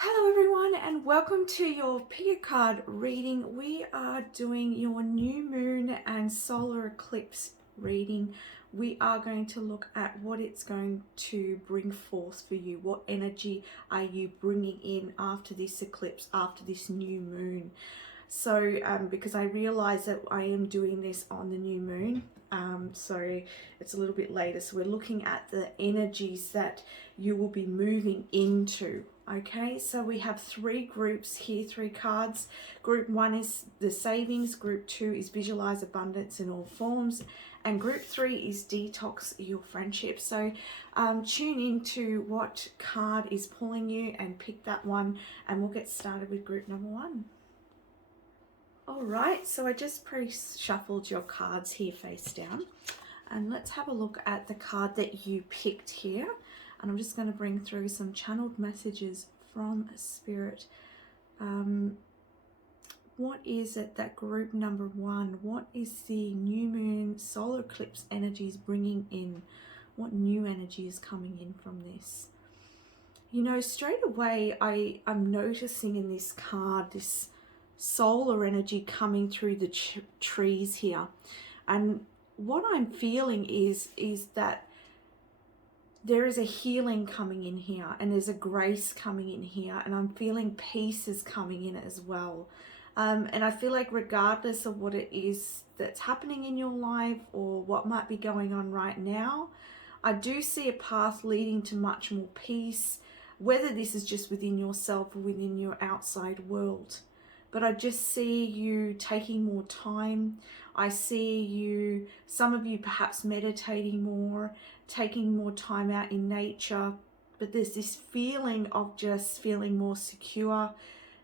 Hello everyone and welcome to your pick a card reading. We are doing your new moon and solar eclipse reading. We are going to look at what it's going to bring forth for you. What energy are you bringing in after this eclipse, after this new moon? So because I realize that I am doing this on the new moon, so it's a little bit later, so we're looking at the energies that you will be moving into. Okay, so we have three groups here, three cards. Group one is the savings, group two is visualize abundance in all forms, and group three is detox your friendship. So tune into what card is pulling you and pick that one, and we'll get started with group number one. All right, so I just pre-shuffled your cards here face down, and let's have a look at the card that you picked here. And I'm just going to bring through some channeled messages from Spirit. What is it that group number one, what is the new moon solar eclipse energies bringing in? What new energy is coming in from this? You know, straight away I'm noticing in this card this solar energy coming through the trees here. And what I'm feeling is that there is a healing coming in here, and there's a grace coming in here, and I'm feeling peace is coming in as well. And I feel like regardless of what it is that's happening in your life or what might be going on right now, I do see a path leading to much more peace, whether this is just within yourself or within your outside world. But I just see you taking more time. I see you, some of you perhaps meditating more, taking more time out in nature. But there's this feeling of just feeling more secure,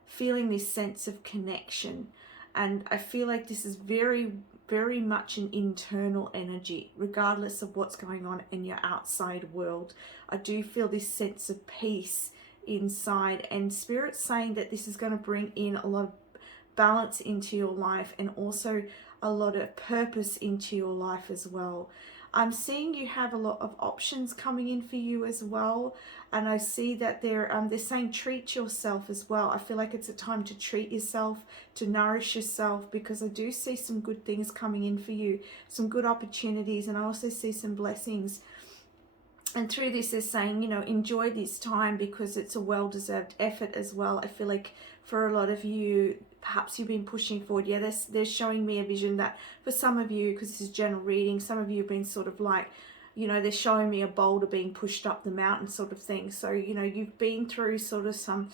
feeling this sense of connection. And I feel like this is very, very much an internal energy, regardless of what's going on in your outside world. I do feel this sense of peace inside, and Spirit's saying that this is going to bring in a lot of balance into your life, and also a lot of purpose into your life as well. I'm seeing you have a lot of options coming in for you as well, and I see that they're saying treat yourself as well. I feel like it's a time to treat yourself, to nourish yourself, because I do see some good things coming in for you, some good opportunities, and I also see some blessings. And through this, they're saying, you know, enjoy this time because it's a well-deserved effort as well. I feel like for a lot of you, perhaps you've been pushing forward. Yeah, they're showing me a vision that for some of you, because this is general reading, some of you have been sort of like, you know, they're showing me a boulder being pushed up the mountain sort of thing. So, you know, you've been through sort of some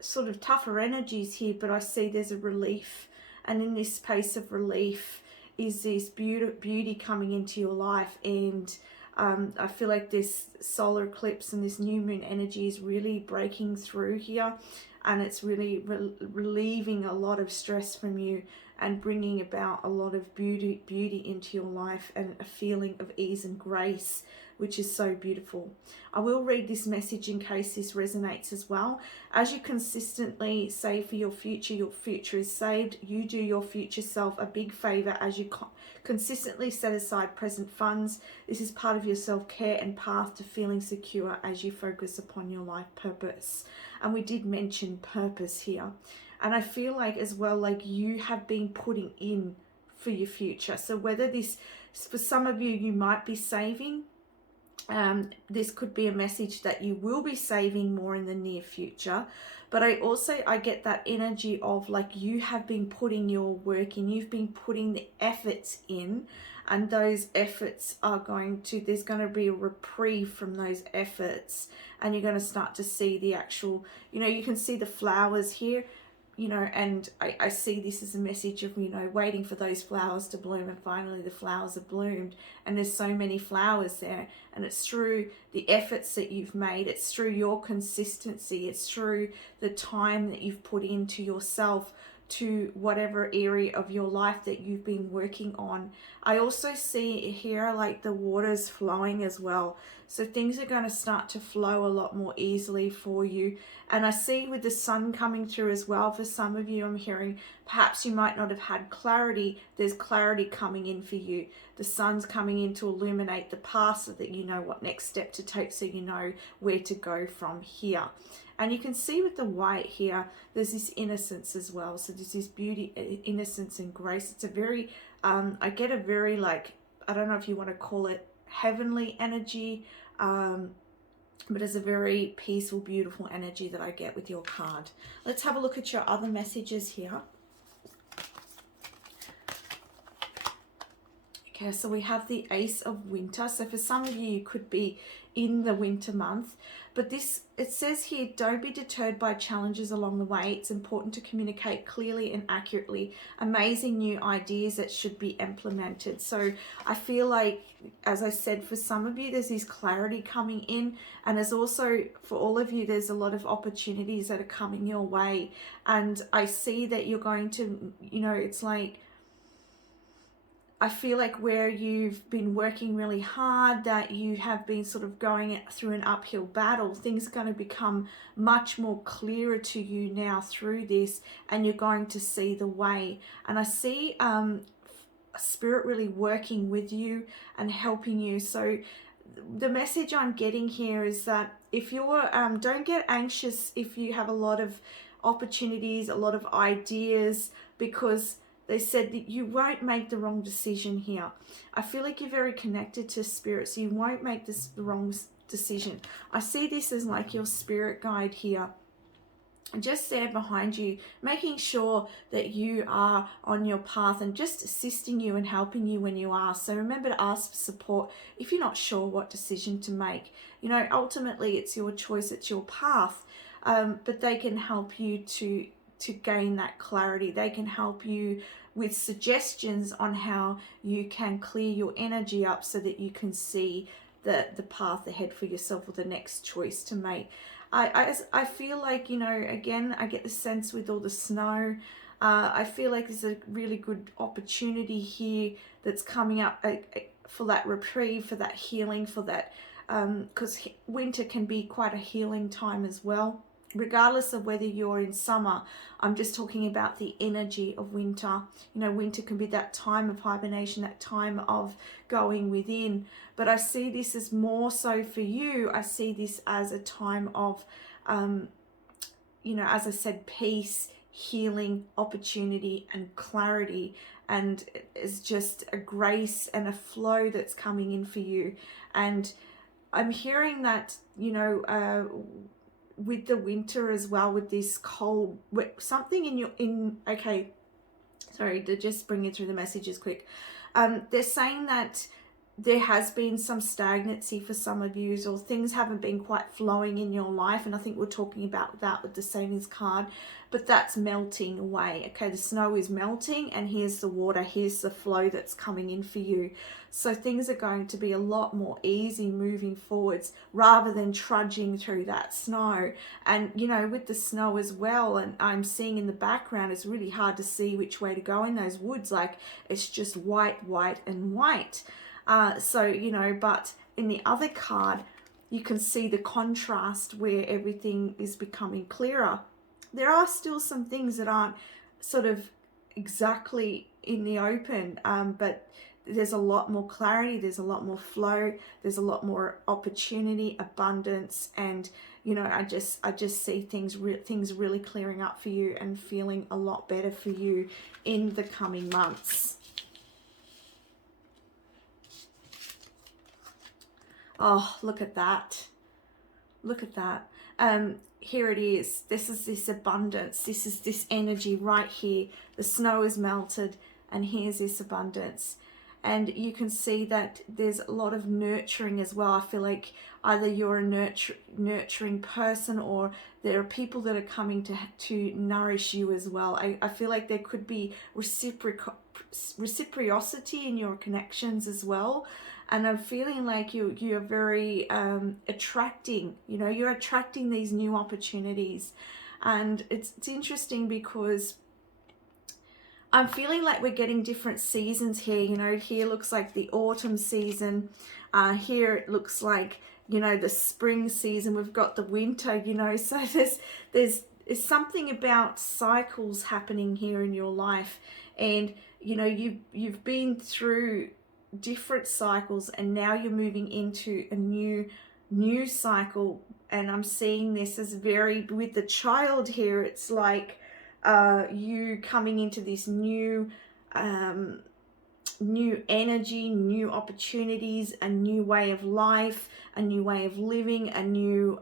sort of tougher energies here, but I see there's a relief. And in this space of relief is this beauty coming into your life. And I feel like this solar eclipse and this new moon energy is really breaking through here, and it's really relieving a lot of stress from you and bringing about a lot of beauty into your life, and a feeling of ease and grace, which is so beautiful. I will read this message in case this resonates as well. As you consistently save for your future is saved. You do your future self a big favor as you consistently set aside present funds. This is part of your self-care and path to feeling secure as you focus upon your life purpose. And we did mention purpose here. And I feel like as well, like you have been putting in for your future. So whether this, for some of you, you might be saving. This could be a message that you will be saving more in the near future. But I get that energy of like you have been putting your work in, you've been putting the efforts in, and those efforts are there's going to be a reprieve from those efforts, and you're going to start to see the actual, you know, you can see the flowers here, you know, and I see this as a message of, you know, waiting for those flowers to bloom, and finally the flowers have bloomed, and there's so many flowers there, and it's through the efforts that you've made, it's through your consistency, it's through the time that you've put into yourself, to whatever area of your life that you've been working on. I also see here like the waters flowing as well. So things are going to start to flow a lot more easily for you. And I see with the sun coming through as well, for some of you, I'm hearing perhaps you might not have had clarity. There's clarity coming in for you. The sun's coming in to illuminate the past so that you know what next step to take, so you know where to go from here. And you can see with the white here, there's this innocence as well. So there's this beauty, innocence and grace. It's a very, I get a very like, I don't know if you want to call it heavenly energy, but it's a very peaceful, beautiful energy that I get with your card. Let's have a look at your other messages here. Okay, so we have the Ace of Winter. So for some of you, you could be in the winter month, but it says here, don't be deterred by challenges along the way. It's important to communicate clearly and accurately. Amazing new ideas that should be implemented. So I feel like, as I said, for some of you, there's this clarity coming in, and there's also, for all of you, there's a lot of opportunities that are coming your way. And I see that you're going to, you know, it's like, I feel like where you've been working really hard, that you have been sort of going through an uphill battle, things are going to become much more clearer to you now through this, and you're going to see the way. And I see Spirit really working with you and helping you. So the message I'm getting here is that if you're, don't get anxious if you have a lot of opportunities, a lot of ideas, because they said that you won't make the wrong decision here. I feel like you're very connected to Spirit, so you won't make the wrong decision. I see this as like your spirit guide here, just there behind you, making sure that you are on your path and just assisting you and helping you when you ask. So remember to ask for support if you're not sure what decision to make. You know, ultimately it's your choice, it's your path, but they can help you to gain that clarity. They can help you with suggestions on how you can clear your energy up so that you can see the path ahead for yourself, or the next choice to make. I feel like, you know, again, I get the sense with all the snow, I feel like there's a really good opportunity here that's coming up for that reprieve, for that healing, for that, because winter can be quite a healing time as well. Regardless of whether you're in summer, I'm just talking about the energy of winter. You know, winter can be that time of hibernation, that time of going within. But I see this as more so for you. I see this as a time of, you know, as I said, peace, healing, opportunity, and clarity. And it's just a grace and a flow that's coming in for you. And I'm hearing that, you know, with the winter as well, with this cold, something okay, sorry, to just bring you through the messages quick. They're saying that there has been some stagnancy for some of you, or things haven't been quite flowing in your life, and I think we're talking about that with the Savings card, but that's melting away. Okay, the snow is melting, and here's the water, here's the flow that's coming in for you. So things are going to be a lot more easy moving forwards, rather than trudging through that snow. And you know, with the snow as well, and I'm seeing in the background, it's really hard to see which way to go in those woods. Like, it's just white, white, and white. So, you know, but in the other card, you can see the contrast where everything is becoming clearer. There are still some things that aren't sort of exactly in the open, but there's a lot more clarity, there's a lot more flow, there's a lot more opportunity, abundance, and you know, I just see things really clearing up for you and feeling a lot better for you in the coming months. Oh, look at that. Look at that. Here it is. This is this abundance. This is this energy right here. The snow is melted, and here's this abundance. And you can see that there's a lot of nurturing as well. I feel like either you're a nurturing person, or there are people that are coming to nourish you as well. I feel like there could be reciprocity in your connections as well. And I'm feeling like you're very attracting, you know, you're attracting these new opportunities. And it's interesting because I'm feeling like we're getting different seasons here. You know, here looks like the autumn season. Here it looks like you know, the spring season, we've got the winter, you know, so there's something about cycles happening here in your life. And you know, you've been through different cycles, and now you're moving into a new cycle. And I'm seeing this as very, with the child here, it's like you coming into this new new energy, new opportunities, a new way of life, a new way of living, a new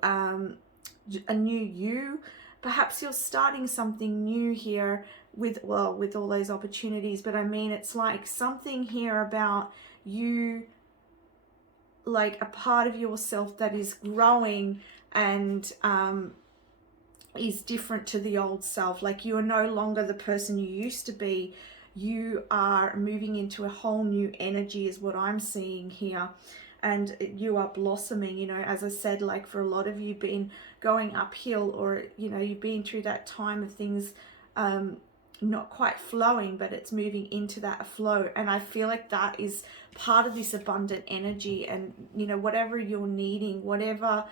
you. Perhaps you're starting something new here with, well, with all those opportunities. But I mean, it's like something here about you, like a part of yourself that is growing and is different to the old self. Like you are no longer the person you used to be. You are moving into a whole new energy is what I'm seeing here. And you are blossoming, you know, as I said, like for a lot of you been going uphill, or, you know, you've been through that time of things not quite flowing, but it's moving into that flow. And I feel like that is part of this abundant energy. And, you know, whatever you're needing, whatever,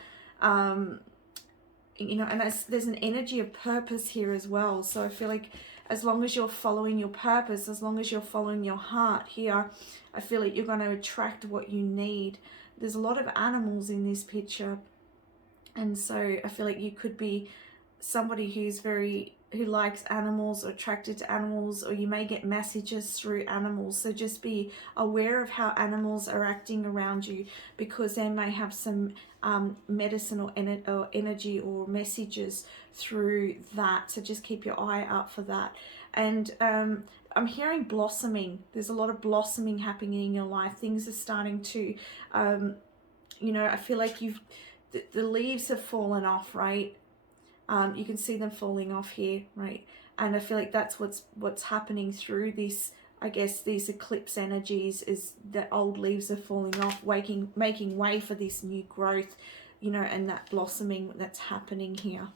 you know, and there's an energy of purpose here as well. So I feel like as long as you're following your purpose, as long as you're following your heart here, I feel like you're going to attract what you need. There's a lot of animals in this picture. And so I feel like you could be somebody who likes animals or attracted to animals, or you may get messages through animals. So just be aware of how animals are acting around you, because they may have some medicine or energy or messages through that. So just keep your eye out for that. And I'm hearing blossoming. There's a lot of blossoming happening in your life. Things are starting to, you know, I feel like the leaves have fallen off, right? You can see them falling off here, right? And I feel like that's what's happening through this, I guess, these eclipse energies, is that old leaves are falling off, making way for this new growth, you know, and that blossoming that's happening here.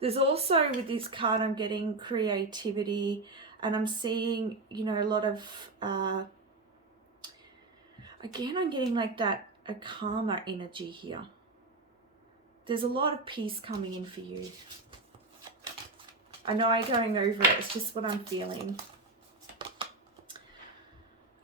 There's also, with this card, I'm getting creativity, and I'm seeing, you know, a lot of, again, I'm getting like that, a calmer energy here. There's a lot of peace coming in for you. I know I'm going over it. It's just what I'm feeling.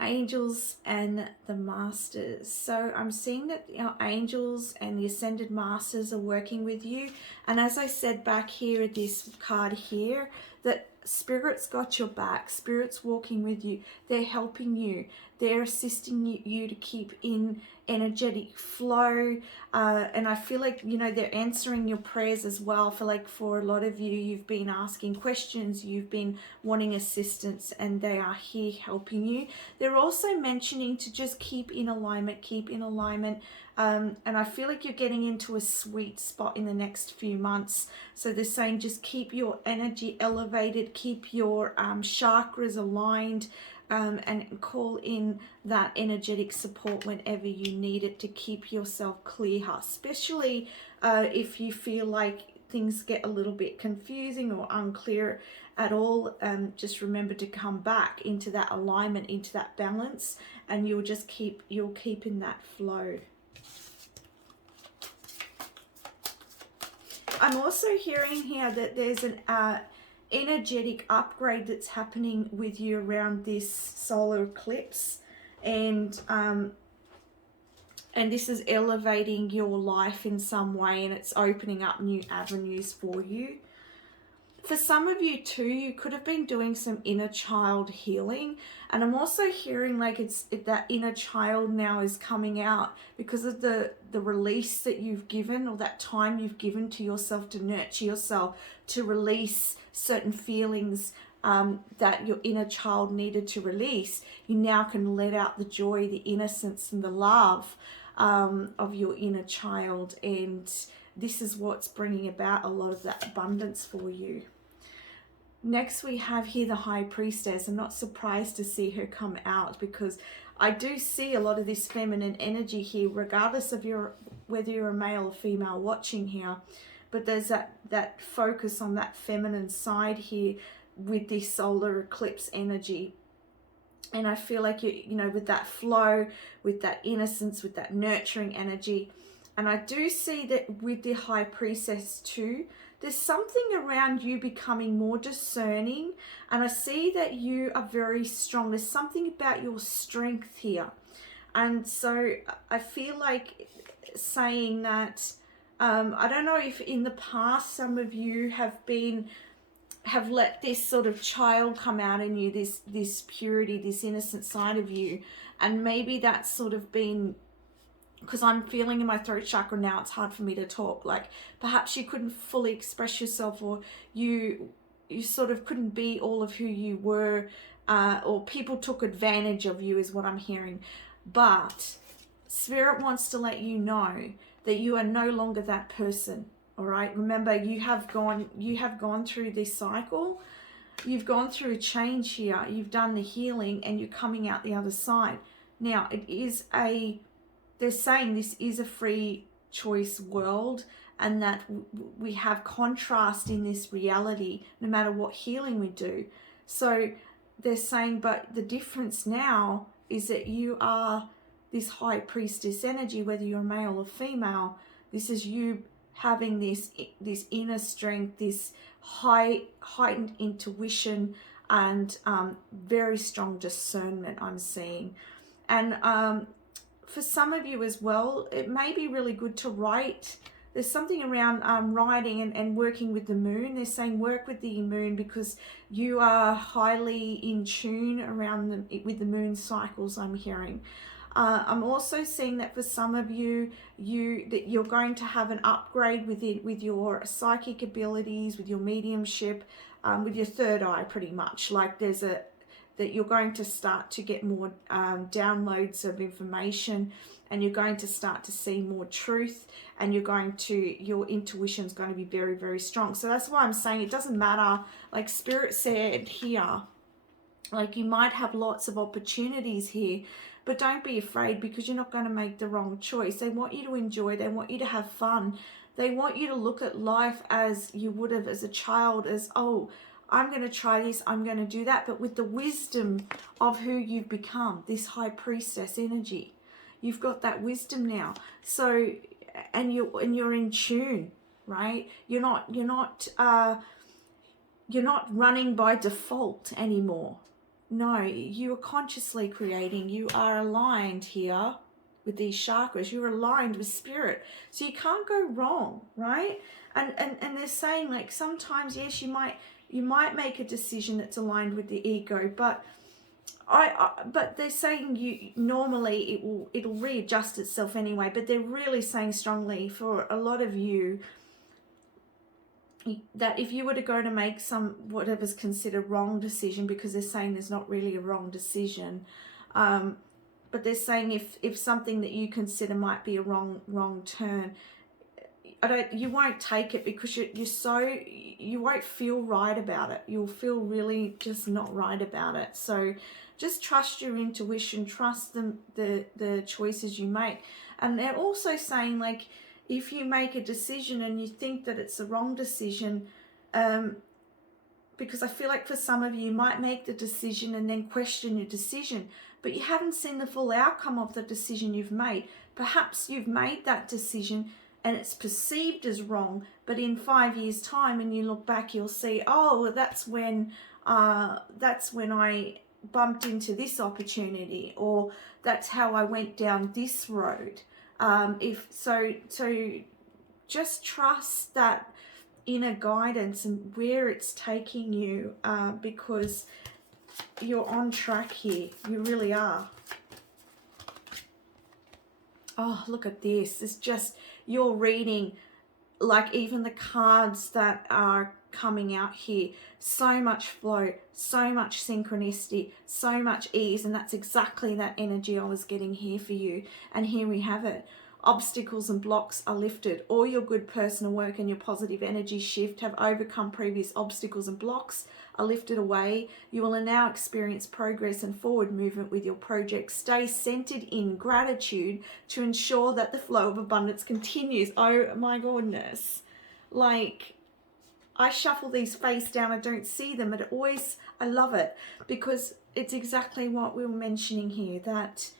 Angels and the Masters. So I'm seeing that our angels and the Ascended Masters are working with you. And as I said back here at this card here, that Spirit's got your back. Spirit's walking with you. They're helping you. They're assisting you to keep in energetic flow. And I feel like, you know, they're answering your prayers as well. For a lot of you, you've been asking questions, you've been wanting assistance, and they are here helping you. They're also mentioning to just keep in alignment, and I feel like you're getting into a sweet spot in the next few months. So they're saying just keep your energy elevated, keep your chakras aligned, and call in that energetic support whenever you need it to keep yourself clear, especially if you feel like things get a little bit confusing or unclear at all. Just remember to come back into that alignment, into that balance, and you'll keep in that flow. I'm also hearing here that there's an energetic upgrade that's happening with you around this solar eclipse, and this is elevating your life in some way, and it's opening up new avenues for you. For some of you too, you could have been doing some inner child healing, and I'm also hearing like that inner child now is coming out because of the release that you've given, or that time you've given to yourself to nurture yourself, to release certain feelings that your inner child needed to release. You now can let out the joy, the innocence, and the love of your inner child, and this is what's bringing about a lot of that abundance for you. Next we have here the High Priestess. I'm not surprised to see her come out, because I do see a lot of this feminine energy here, regardless of whether you're a male or female watching here. But there's that focus on that feminine side here with this solar eclipse energy. And I feel like you know, with that flow, with that innocence, with that nurturing energy. And I do see that with the High Priestess too, there's something around you becoming more discerning. And I see that you are very strong. There's something about your strength here. And so I feel like saying that, I don't know if in the past some of you have let this sort of child come out in you, this purity, this innocent side of you. And maybe that's sort of been, because I'm feeling in my throat chakra now, it's hard for me to talk. Like perhaps you couldn't fully express yourself, or you sort of couldn't be all of who you were, or people took advantage of you is what I'm hearing. But Spirit wants to let you know that you are no longer that person. All right, remember, you have gone through this cycle. You've gone through a change here. You've done the healing and you're coming out the other side. Now, they're saying this is a free choice world, and that we have contrast in this reality no matter what healing we do. So they're saying, but the difference now is that you are this High Priestess energy, whether you're male or female. This is you having this inner strength, this heightened intuition, and very strong discernment I'm seeing. And for some of you as well, it may be really good to write. There's something around writing and working with the moon. They're saying work with the moon because you are highly in tune around with the moon cycles, I'm hearing. I'm also seeing that for some of you, that you're going to have an upgrade with your psychic abilities, with your mediumship, with your third eye, pretty much. Like that you're going to start to get more downloads of information, and you're going to start to see more truth, and your intuition's going to be very, very strong. So that's why I'm saying it doesn't matter. Like Spirit said here, like you might have lots of opportunities here, but don't be afraid, because you're not going to make the wrong choice. They want you to enjoy. They want you to have fun. They want you to look at life as you would have as a child, as, oh, I'm going to try this, I'm going to do that, but with the wisdom of who you've become, this High Priestess energy. You've got that wisdom now. So, and you're in tune, right? You're not running by default anymore. No, you are consciously creating. You are aligned here with these chakras. You're aligned with Spirit. So you can't go wrong, right? And they're saying, like, sometimes, yes, you might make a decision that's aligned with the ego, but but they're saying you normally it'll readjust itself anyway. But they're really saying strongly for a lot of you that if you were to go to make whatever's considered wrong decision, because they're saying there's not really a wrong decision, but they're saying if something that you consider might be a wrong turn, you won't take it, because you won't feel right about it. You'll feel really just not right about it. So just trust your intuition, trust the choices you make. And they're also saying, like, if you make a decision and you think that it's the wrong decision, because I feel like for some of you might make the decision and then question your decision, but you haven't seen the full outcome of the decision you've made. Perhaps you've made that decision and it's perceived as wrong, but in 5 years' time, and you look back, you'll see, oh, that's when I bumped into this opportunity, or that's how I went down this road. So just trust that inner guidance and where it's taking you, because you're on track here. You really are. Oh, look at this. It's just, you're reading, like, even the cards that are coming out here. So much flow, so much synchronicity, so much ease. And that's exactly that energy I was getting here for you. And here we have it. Obstacles and blocks are lifted. All your good personal work and your positive energy shift have overcome previous obstacles and blocks are lifted away. You will now experience progress and forward movement with your project. Stay centered in gratitude to ensure that the flow of abundance continues. Oh my goodness. Like, I shuffle these face down, I don't see them, but I love it, because it's exactly what we were mentioning here, that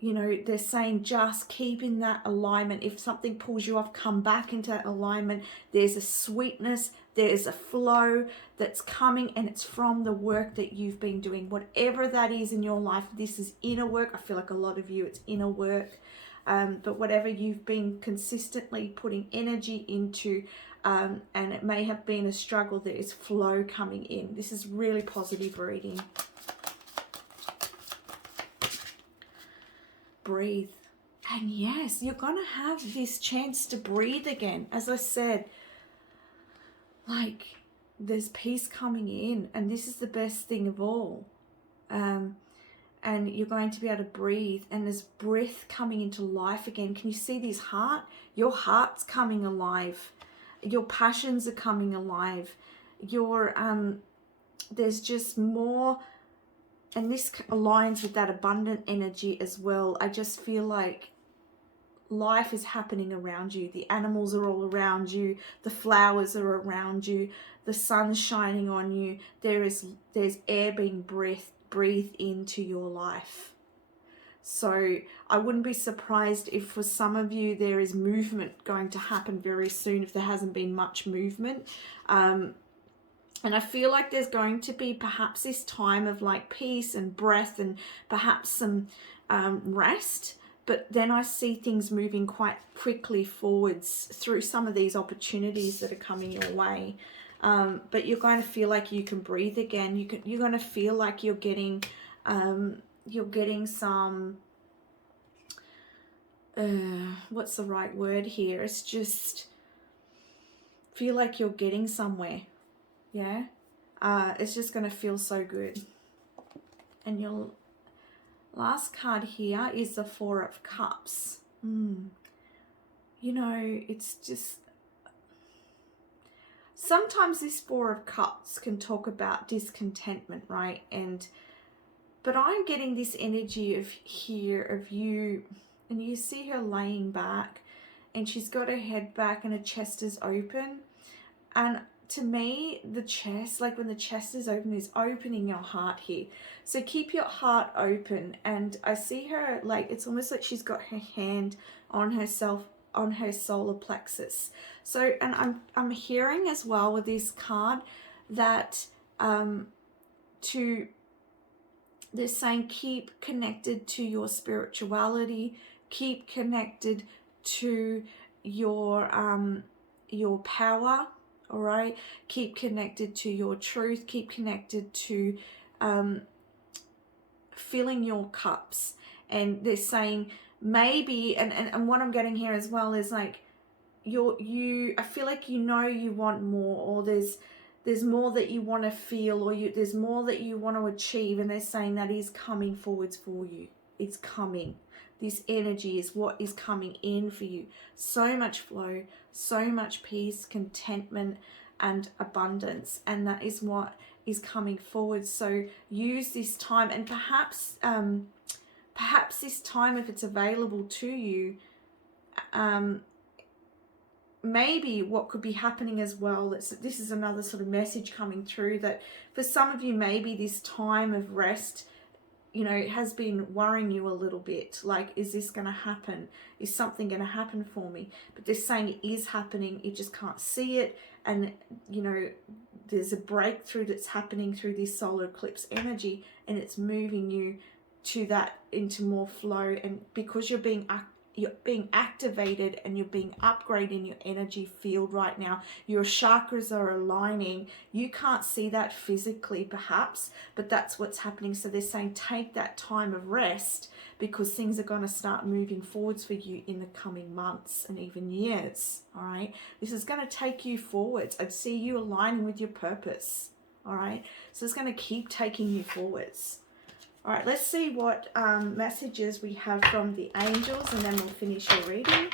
you know, they're saying just keep in that alignment. If something pulls you off, come back into that alignment. There's a sweetness, there's a flow that's coming, and it's from the work that you've been doing. Whatever that is in your life, this is inner work. I feel like a lot of you, it's inner work. But whatever you've been consistently putting energy into, and it may have been a struggle, there is flow coming in. This is really positive reading. Breathe. And yes, you're gonna have this chance to breathe again. As I said, like, there's peace coming in, and this is the best thing of all. And you're going to be able to breathe, and there's breath coming into life again. Can you see this heart? Your heart's coming alive. Your passions are coming alive. Your there's just more. And this aligns with that abundant energy as well. I just feel like life is happening around you. The animals are all around you. The flowers are around you. The sun's shining on you. There's air being breathed into your life. So I wouldn't be surprised if for some of you there is movement going to happen very soon, if there hasn't been much movement. And I feel like there's going to be perhaps this time of like peace and breath and perhaps some rest. But then I see things moving quite quickly forwards through some of these opportunities that are coming your way. But you're going to feel like you can breathe again. You're going to feel like you're getting some, what's the right word here? It's just feel like you're getting somewhere. Yeah, it's just going to feel so good. And your last card here is the Four of Cups. You know, it's just, sometimes this Four of Cups can talk about discontentment, right? But I'm getting this energy of you, and you see her laying back, and she's got her head back and her chest is open. And to me, the chest, like when the chest is open, is opening your heart here. So keep your heart open. And I see her, like, it's almost like she's got her hand on herself, on her solar plexus. So, and I'm hearing as well with this card that they're saying keep connected to your spirituality, keep connected to your power. All right, keep connected to your truth, keep connected to filling your cups. And they're saying maybe, and what I'm getting here as well is like I feel like you want more, or there's more that you want to feel, or there's more that you want to achieve, and they're saying that is coming forwards for you. It's coming. This energy is what is coming in for you. So much flow, so much peace, contentment, and abundance. And that is what is coming forward. So use this time, and perhaps this time, if it's available to you, maybe what could be happening as well, this is another sort of message coming through, that for some of you, maybe this time of rest, you know, it has been worrying you a little bit. Like, is this going to happen? Is something going to happen for me? But they're saying it is happening. You just can't see it. And, you know, there's a breakthrough that's happening through this solar eclipse energy, and it's moving you to that, into more flow. And because you're being activated and you're being upgraded in your energy field right now, your chakras are aligning. You can't see that physically perhaps, but that's what's happening. So they're saying take that time of rest, because things are going to start moving forwards for you in the coming months and even years. All right, this is going to take you forwards. I'd see you aligning with your purpose. All right, so it's going to keep taking you forwards. All right, let's see what messages we have from the angels, and then we'll finish your reading.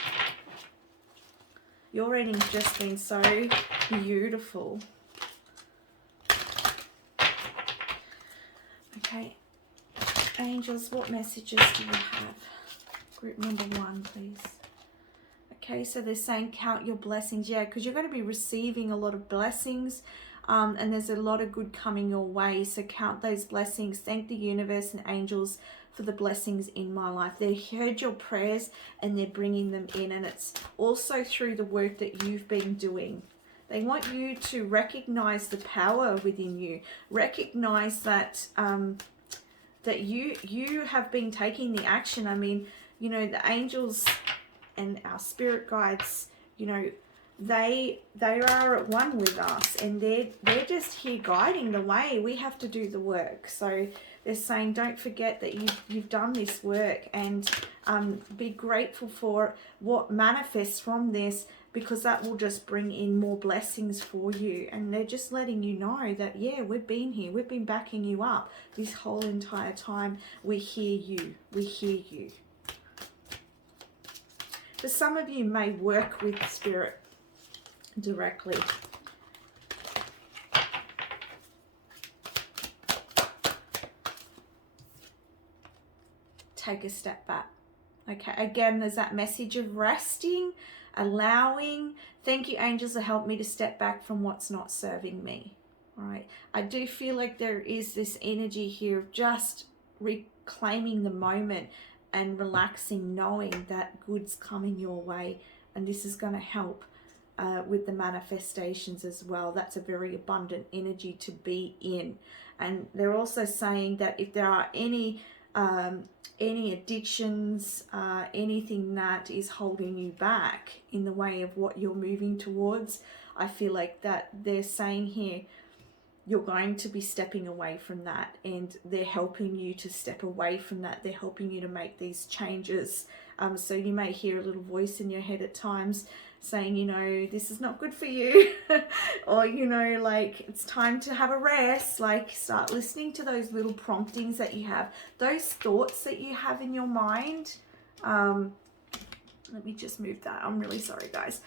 Your reading's just been so beautiful. Okay, angels, what messages do you have? Group number 1, please. Okay, so they're saying count your blessings. Yeah, because you're going to be receiving a lot of blessings, and there's a lot of good coming your way. So count those blessings. Thank the universe and angels for the blessings in my life. They heard your prayers and they're bringing them in. And it's also through the work that you've been doing. They want you to recognize the power within you. Recognize that that you have been taking the action. I mean, you know, the angels and our spirit guides, you know, they are at one with us, and they're just here guiding the way. We have to do the work. So they're saying, don't forget that you've done this work, and be grateful for what manifests from this, because that will just bring in more blessings for you. And they're just letting you know that, yeah, we've been here, we've been backing you up this whole entire time. We hear you, we hear you. For some of you may work with spirit directly. Take a step back. Okay, again, there's that message of resting, allowing. Thank you, angels, to help me to step back from what's not serving me. All right, I do feel like there is this energy here of just reclaiming the moment and relaxing, knowing that good's coming your way, and this is going to help with the manifestations as well. That's a very abundant energy to be in. And they're also saying that if there are any addictions, anything that is holding you back in the way of what you're moving towards, I feel like that they're saying here, you're going to be stepping away from that, and they're helping you to step away from that. They're helping you to make these changes. So you may hear a little voice in your head at times saying, you know, this is not good for you. Or, you know, like, it's time to have a rest. Like, start listening to those little promptings that you have, those thoughts that you have in your mind. Let me just move that. I'm really sorry, guys.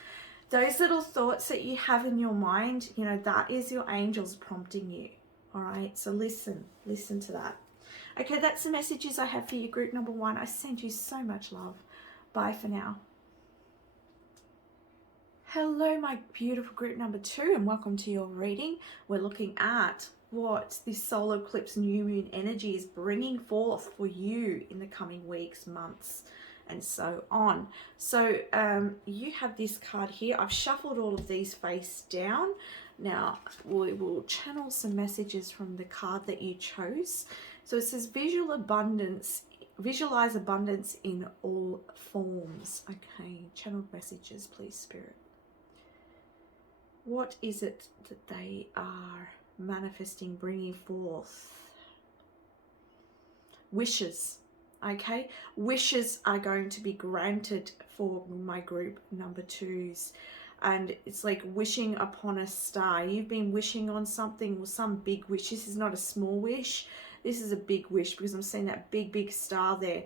Those little thoughts that you have in your mind, you know, that is your angels prompting you. All right, so listen to that. Okay, that's the messages I have for you, group number 1. I send you so much love. Bye for now. Hello, my beautiful group number 2, and welcome to your reading. We're looking at what this solar eclipse new moon energy is bringing forth for you in the coming weeks, months, and so on. So you have this card here. I've shuffled all of these face down. Now we will channel some messages from the card that you chose. So it says visualize abundance in all forms. Okay, channeled messages, please, Spirit. What is it that they are manifesting, bringing forth? Wishes. Okay, wishes are going to be granted for my group number 2s, and it's like wishing upon a star. You've been wishing on something, or some big wish. This is not a small wish, this is a big wish, because I'm seeing that big star there.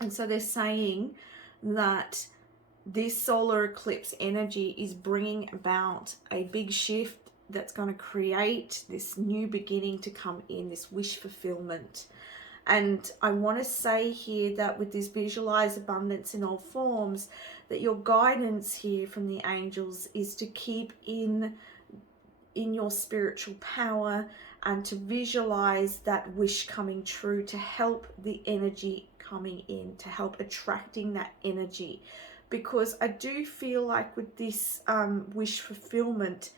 And so they're saying that this solar eclipse energy is bringing about a big shift that's going to create this new beginning to come in, this wish fulfillment. And I want to say here that with this visualize abundance in all forms, that your guidance here from the angels is to keep in your spiritual power, and to visualize that wish coming true, to help the energy coming in, to help attracting that energy. Because I do feel like with this wish fulfillment,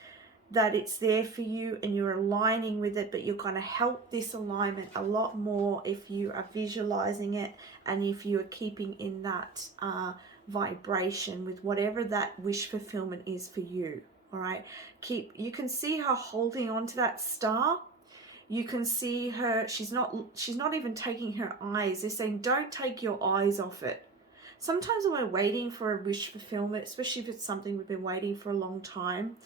that it's there for you and you're aligning with it, but you're going to help this alignment a lot more if you are visualizing it, and if you are keeping in that vibration with whatever that wish fulfillment is for you. All right, you can see her holding on to that star. You can see her, she's not even taking her eyes. They're saying don't take your eyes off it. Sometimes when we're waiting for a wish fulfillment, especially if it's something we've been waiting for a long time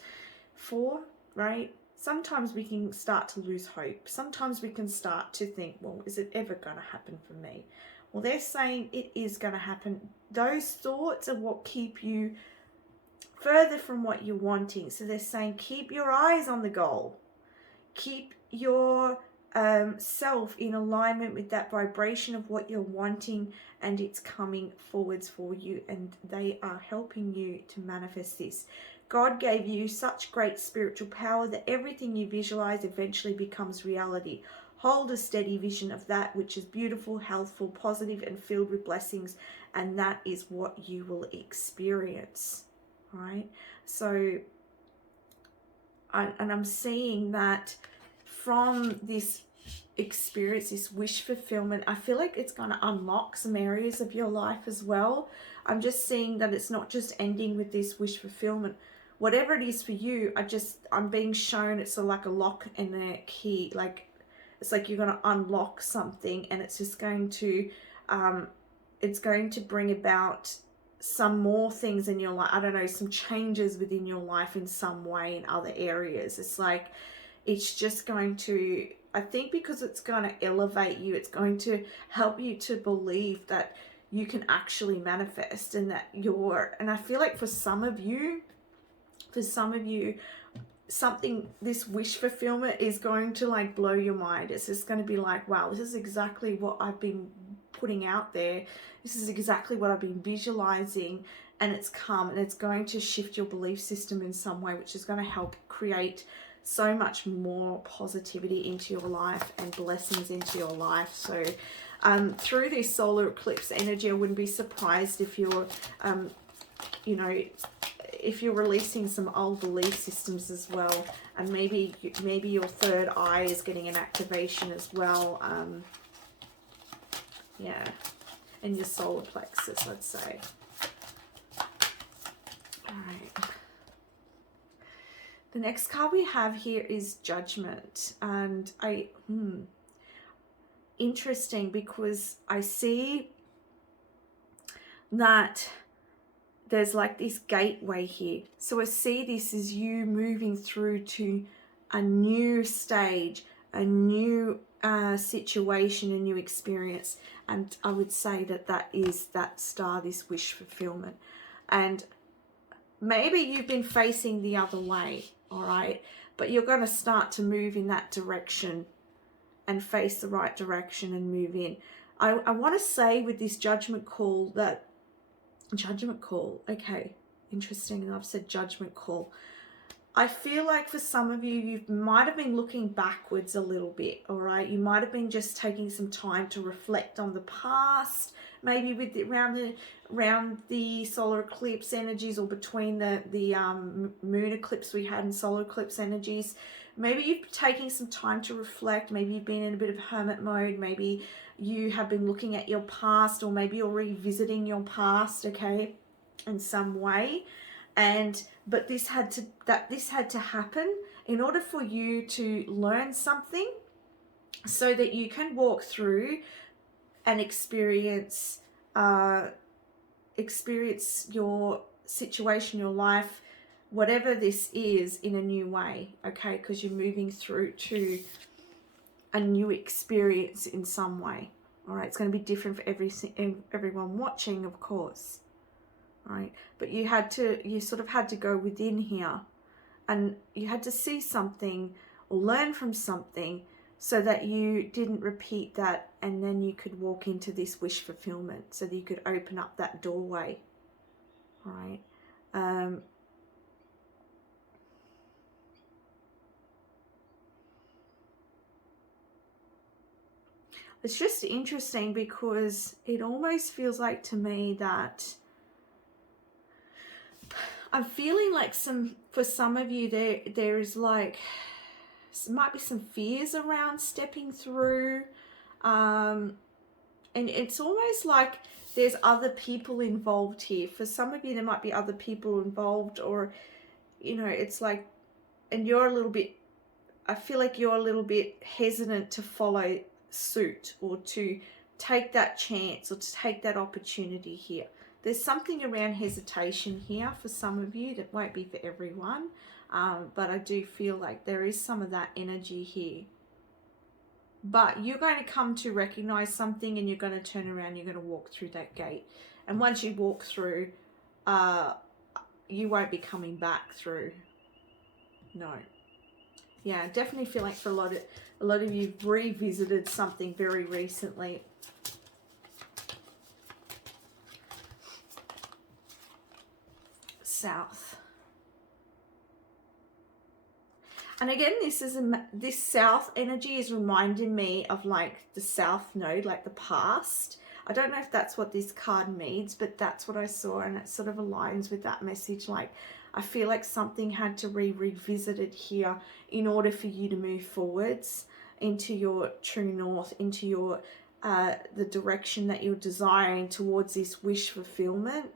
for, right? Sometimes we can start to lose hope. Sometimes we can start to think, well, is it ever going to happen for me? Well, they're saying it is going to happen. Those thoughts are what keep you further from what you're wanting. So they're saying keep your eyes on the goal. Keep your self in alignment with that vibration of what you're wanting, and it's coming forwards for you, and they are helping you to manifest this. God gave you such great spiritual power that everything you visualize eventually becomes reality. Hold a steady vision of that which is beautiful, healthful, positive, and filled with blessings, and that is what you will experience. Right? So, and I'm seeing that from this experience, this wish fulfillment, I feel like it's going to unlock some areas of your life as well. I'm just seeing that it's not just ending with this wish fulfillment. Whatever it is for you, I'm being shown it's sort of like a lock and a key. Like, it's like you're going to unlock something, and it's just going to, it's going to bring about some more things in your life. I don't know, some changes within your life in some way in other areas. It's like, it's just going to, I think because it's going to elevate you, it's going to help you to believe that you can actually manifest, and that and I feel like for some of you, something, this wish fulfillment is going to like blow your mind. It's just going to be like, wow, this is exactly what I've been putting out there. This is exactly what I've been visualizing, and it's come, and it's going to shift your belief system in some way, which is going to help create so much more positivity into your life and blessings into your life. So through this solar eclipse energy, I wouldn't be surprised if you're you know, if you're releasing some old belief systems as well, and maybe your third eye is getting an activation as well. Yeah, and your solar plexus, let's say. All right. The next card we have here is Judgment, and interesting, because I see that there's like this gateway here. So I see this as you moving through to a new stage, a new situation, a new experience. And I would say that that is that star, this wish fulfillment. And maybe you've been facing the other way, all right? But you're going to start to move in that direction and face the right direction and move in. I want to say with this judgment call that, judgment call, okay, interesting, and I've said judgment call. I feel like for some of you, you might have been looking backwards a little bit, all right? You might have been just taking some time to reflect on the past, maybe with around the solar eclipse energies, or between the moon eclipse we had and solar eclipse energies. Maybe you've taken some time to reflect. Maybe you've been in a bit of hermit mode. Maybe you have been looking at your past, or maybe you're revisiting your past, okay, in some way. But this had to happen in order for you to learn something, so that you can walk through and experience your situation, your life, whatever this is, in a new way, okay? Because you're moving through to a new experience in some way. All right, it's going to be different for everyone watching, of course. All right, but you sort of had to go within here, and you had to see something or learn from something, so that you didn't repeat that, and then you could walk into this wish fulfillment, so that you could open up that doorway. All right. It's just interesting, because it almost feels like to me that I'm feeling like for some of you, there is like, might be some fears around stepping through, and it's almost like there's other people involved here. For some of you, there might be other people involved, or, you know, it's like, and you're a little bit, I feel like you're a little bit hesitant to follow suit, or to take that chance, or to take that opportunity here. There's something around hesitation here for some of you. That won't be for everyone, but I do feel like there is some of that energy here. But you're going to come to recognize something, and you're going to turn around, you're going to walk through that gate. And once you walk through, you won't be coming back through. No. Yeah, I definitely feel like for a lot of you revisited something very recently. South. And again, this south energy is reminding me of like the south node, like the past. I don't know if that's what this card means, but that's what I saw, and it sort of aligns with that message. Like, I feel like something had to be revisited here in order for you to move forwards into your true north, into your the direction that you're desiring towards this wish fulfillment.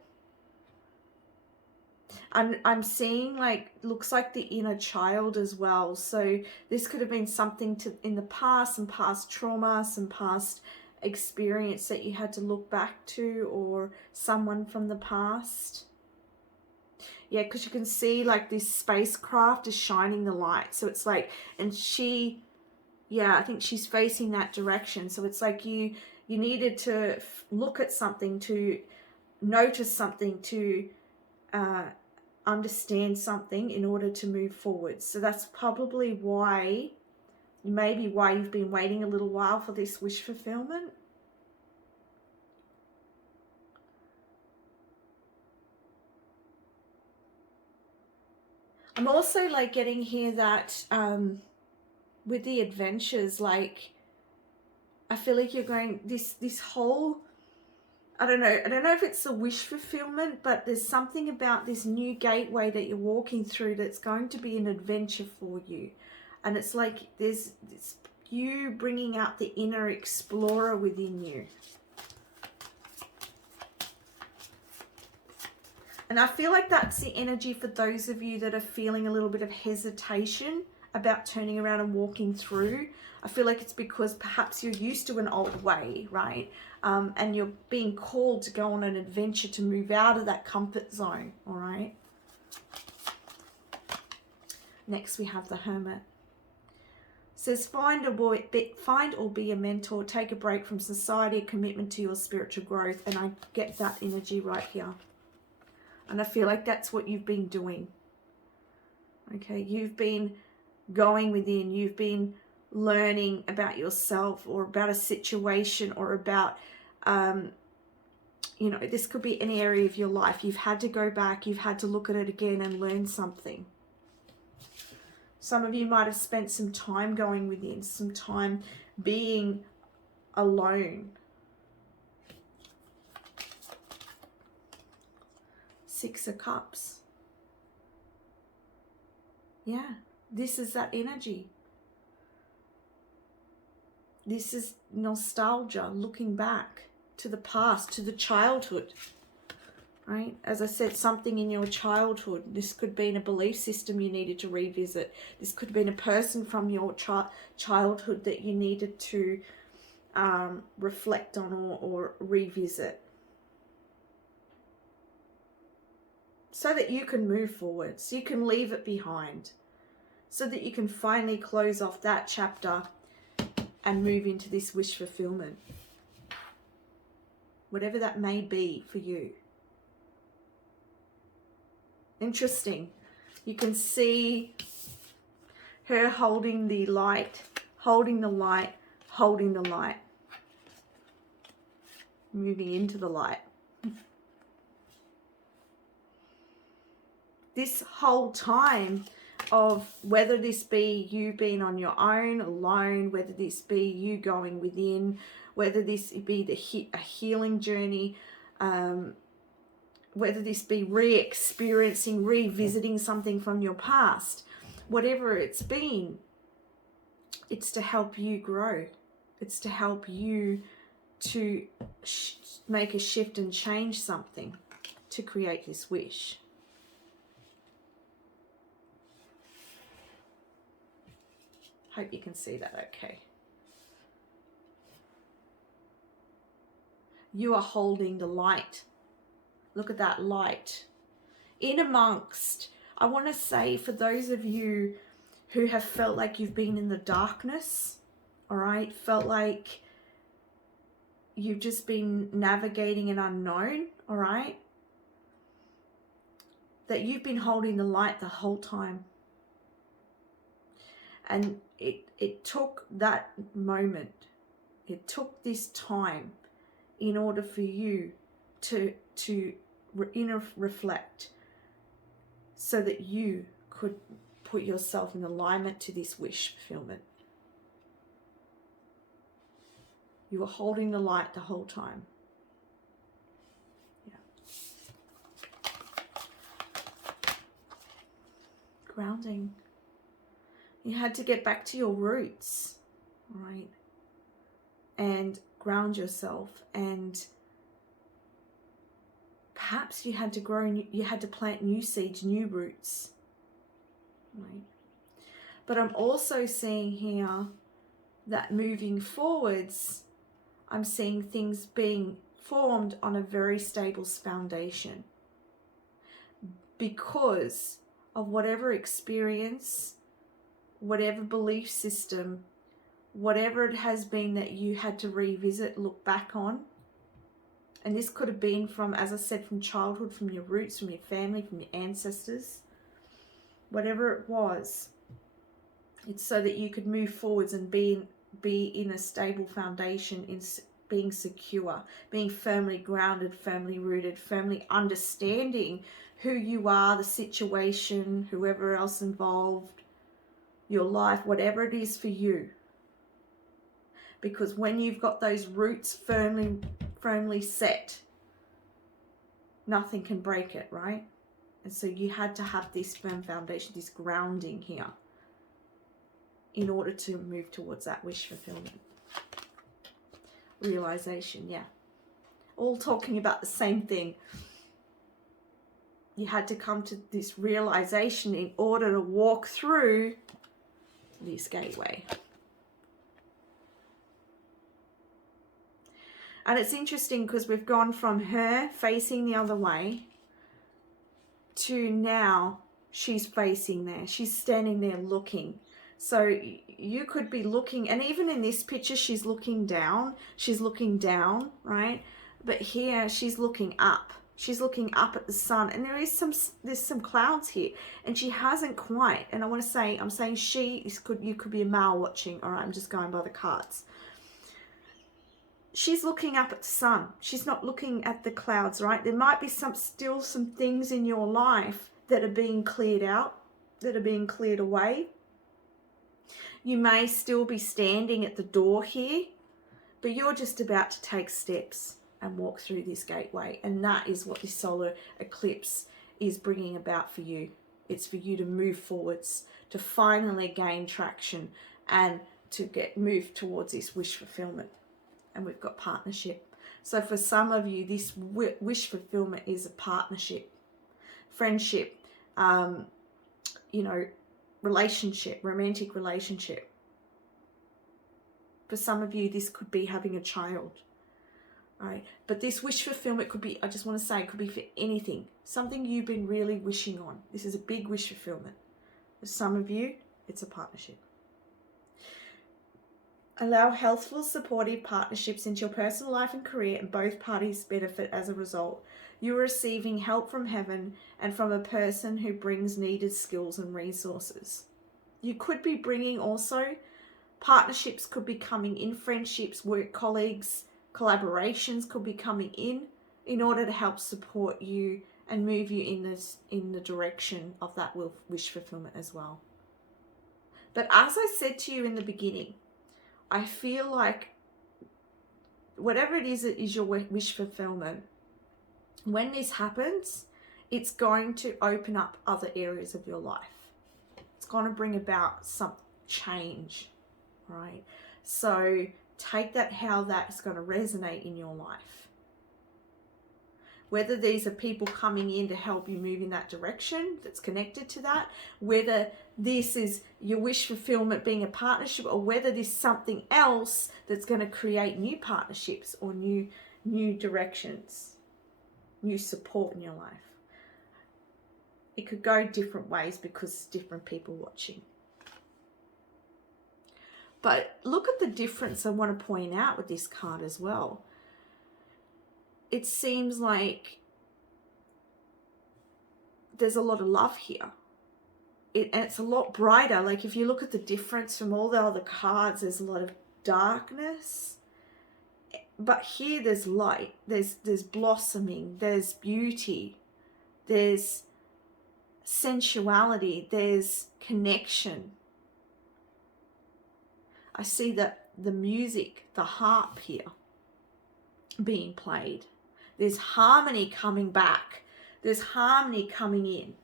I'm seeing, like, looks like the inner child as well. So this could have been something in the past, some past trauma, some past experience that you had to look back to, or someone from the past. Yeah, because you can see like this spacecraft is shining the light. So it's like, and she, yeah, I think she's facing that direction. So it's like you needed to look at something, to notice something, to understand something in order to move forward. So that's probably why, maybe why you've been waiting a little while for this wish fulfillment. I'm also like getting here that with the adventures, like, I feel like you're going this whole, I don't know if it's the wish fulfillment, but there's something about this new gateway that you're walking through that's going to be an adventure for you. And it's like there's you bringing out the inner explorer within you. And I feel like that's the energy for those of you that are feeling a little bit of hesitation about turning around and walking through. I feel like it's because perhaps you're used to an old way, right? And you're being called to go on an adventure, to move out of that comfort zone, all right? Next we have the Hermit. It says, find or be a mentor, take a break from society, a commitment to your spiritual growth. And I get that energy right here. And I feel like that's what you've been doing. Okay, you've been going within, you've been learning about yourself, or about a situation, or about, you know, this could be any area of your life. You've had to go back, you've had to look at it again and learn something. Some of you might have spent some time going within, some time being alone. Six of Cups. Yeah, this is that energy. This is nostalgia, looking back to the past, to the childhood, right? As I said, something in your childhood. This could be in a belief system you needed to revisit. This could have been a person from your childhood that you needed to reflect on, or revisit, so that you can move forward, so you can leave it behind, so that you can finally close off that chapter and move into this wish fulfillment, whatever that may be for you. Interesting. You can see her holding the light, holding the light, holding the light, moving into the light. This whole time of, whether this be you being on your own, alone, whether this be you going within, whether this be a healing journey, whether this be re-experiencing, revisiting something from your past, whatever it's been, it's to help you grow. It's to help you to make a shift and change something to create this wish. Hope you can see that okay. You are holding the light. Look at that light. In amongst, I want to say, for those of you who have felt like you've been in the darkness, all right, felt like you've just been navigating an unknown, all right, that you've been holding the light the whole time. And it took that moment, it took this time in order for you to inner reflect, so that you could put yourself in alignment to this wish fulfillment. You were holding the light the whole time. Yeah. Grounding. You had to get back to your roots, right? And ground yourself. And perhaps you had to you had to plant new seeds, new roots, right? But I'm also seeing here that moving forwards, I'm seeing things being formed on a very stable foundation because of whatever experience, whatever belief system, whatever it has been that you had to revisit, look back on. And this could have been from, as I said, from childhood, from your roots, from your family, from your ancestors, whatever it was. It's so that you could move forwards and be in a stable foundation, in being secure, being firmly grounded, firmly rooted, firmly understanding who you are, the situation, whoever else involved, your life, whatever it is for you. Because when you've got those roots firmly set, nothing can break it, right? And so you had to have this firm foundation, this grounding here, in order to move towards that wish fulfillment. Realization, yeah. All talking about the same thing. You had to come to this realization in order to walk through this gateway. And it's interesting because we've gone from her facing the other way to now she's facing there. She's standing there looking. So you could be looking, and even in this picture, she's looking down. She's looking down, right? But here she's looking up. She's looking up at the sun, and there's some clouds here, and she hasn't quite. And I want to say, I'm saying you could be a male watching. All right, I'm just going by the cards. She's looking up at the sun. She's not looking at the clouds, right? There might be still some things in your life that are being cleared out, that are being cleared away. You may still be standing at the door here, but you're just about to take steps and walk through this gateway. And that is what this solar eclipse is bringing about for you. It's for you to move forwards, to finally gain traction and to move towards this wish fulfillment. And we've got partnership. So for some of you, this wish fulfillment is a partnership, friendship, relationship, romantic relationship. For some of you, this could be having a child, right? But this wish fulfillment could be, I just want to say, it could be for anything. Something you've been really wishing on. This is a big wish fulfillment. For some of you, it's a partnership. Allow healthful, supportive partnerships into your personal life and career, and both parties benefit as a result. You're receiving help from heaven and from a person who brings needed skills and resources. You could be bringing also, partnerships could be coming in, friendships, work colleagues, collaborations could be coming in order to help support you and move you in the direction of that wish fulfillment as well. But as I said to you in the beginning, I feel like whatever it is that is your wish fulfillment, when this happens, it's going to open up other areas of your life. It's going to bring about some change, right? So take that, how that's going to resonate in your life. Whether these are people coming in to help you move in that direction that's connected to that, whether this is your wish fulfillment being a partnership, or whether this is something else that's going to create new partnerships or new directions, new support in your life. It could go different ways because it's different people watching. But look at the difference I want to point out with this card as well. It seems like there's a lot of love here. and it's a lot brighter. Like if you look at the difference from all the other cards, there's a lot of darkness, but here there's light, there's blossoming, there's beauty, there's sensuality, there's connection. I see that the music, the harp here being played. There's harmony coming back. There's harmony coming in.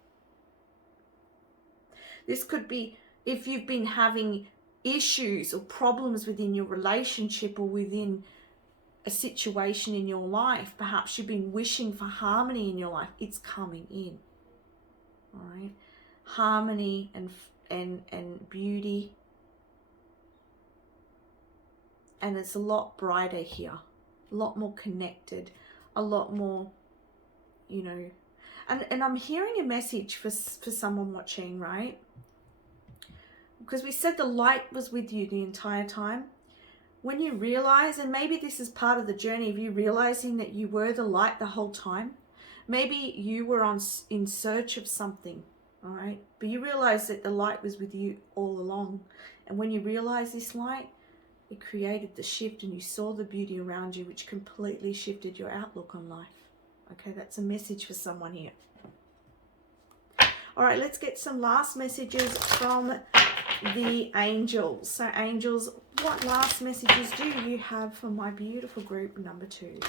This could be if you've been having issues or problems within your relationship or within a situation in your life. Perhaps you've been wishing for harmony in your life. It's coming in. All right, harmony and beauty, and it's a lot brighter here, a lot more connected, a lot more, you know, and I'm hearing a message for someone watching, right? Because we said the light was with you the entire time. When you realize, and maybe this is part of the journey of you realizing that you were the light the whole time. Maybe you were in search of something, all right? But you realize that the light was with you all along. And when you realize this light, it created the shift and you saw the beauty around you, which completely shifted your outlook on life. Okay, that's a message for someone here. All right, let's get some last messages from the angels. So angels, what last messages do you have for my beautiful group number 2s?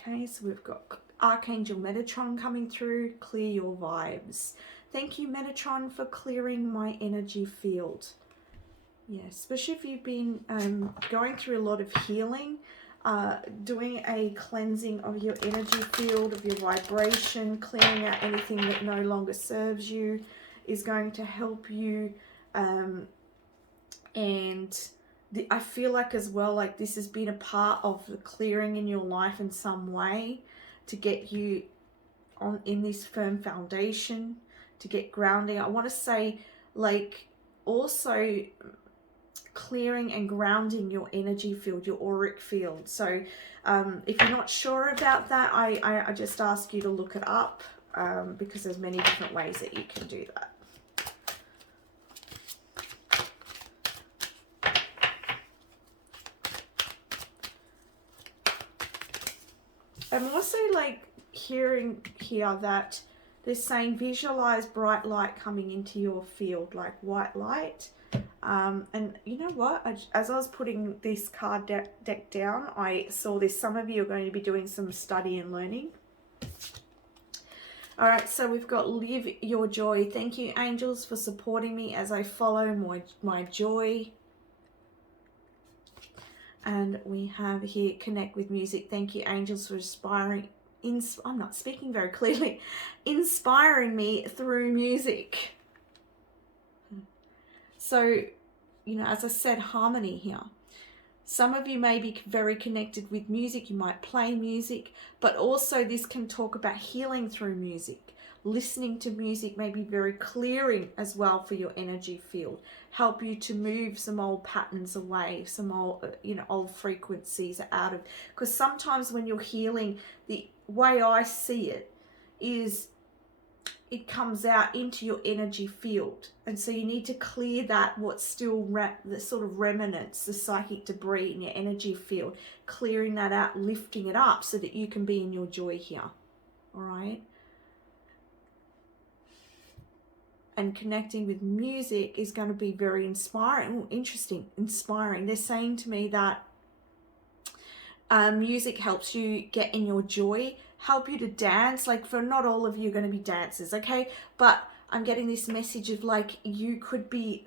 Okay, so we've got Archangel Metatron coming through. Clear your vibes. Thank you, Metatron, for clearing my energy field. Yeah, especially if you've been going through a lot of healing, doing a cleansing of your energy field, of your vibration, clearing out anything that no longer serves you is going to help you. I feel like as well, like this has been a part of the clearing in your life in some way to get you in this firm foundation, to get grounding. I want to say like also clearing and grounding your energy field, your auric field. So if you're not sure about that, I just ask you to look it up because there's many different ways that you can do that. I'm also like hearing here that they're saying visualize bright light coming into your field, like white light. And you know what, as I was putting this card deck down, I saw this. Some of you are going to be doing some study and learning. All right, so we've got live your joy. Thank you, angels, for supporting me as I follow my joy. And we have here connect with music. Thank you, angels, for inspiring. I'm not speaking very clearly. Inspiring me through music. So, you know, as I said, harmony here. Some of you may be very connected with music. You might play music, but also this can talk about healing through music. Listening to music may be very clearing as well for your energy field. Help you to move some old patterns away, some old, old frequencies out of. Because sometimes when you're healing, the way I see it is it comes out into your energy field, and so you need to clear that what's still the sort of remnants, the psychic debris in your energy field, clearing that out, lifting it up so that you can be in your joy here. All right, and connecting with music is going to be very inspiring. Inspiring. They're saying to me that music helps you get in your joy, help you to dance. Like, for not all of you are going to be dancers, okay? But I'm getting this message of like you could be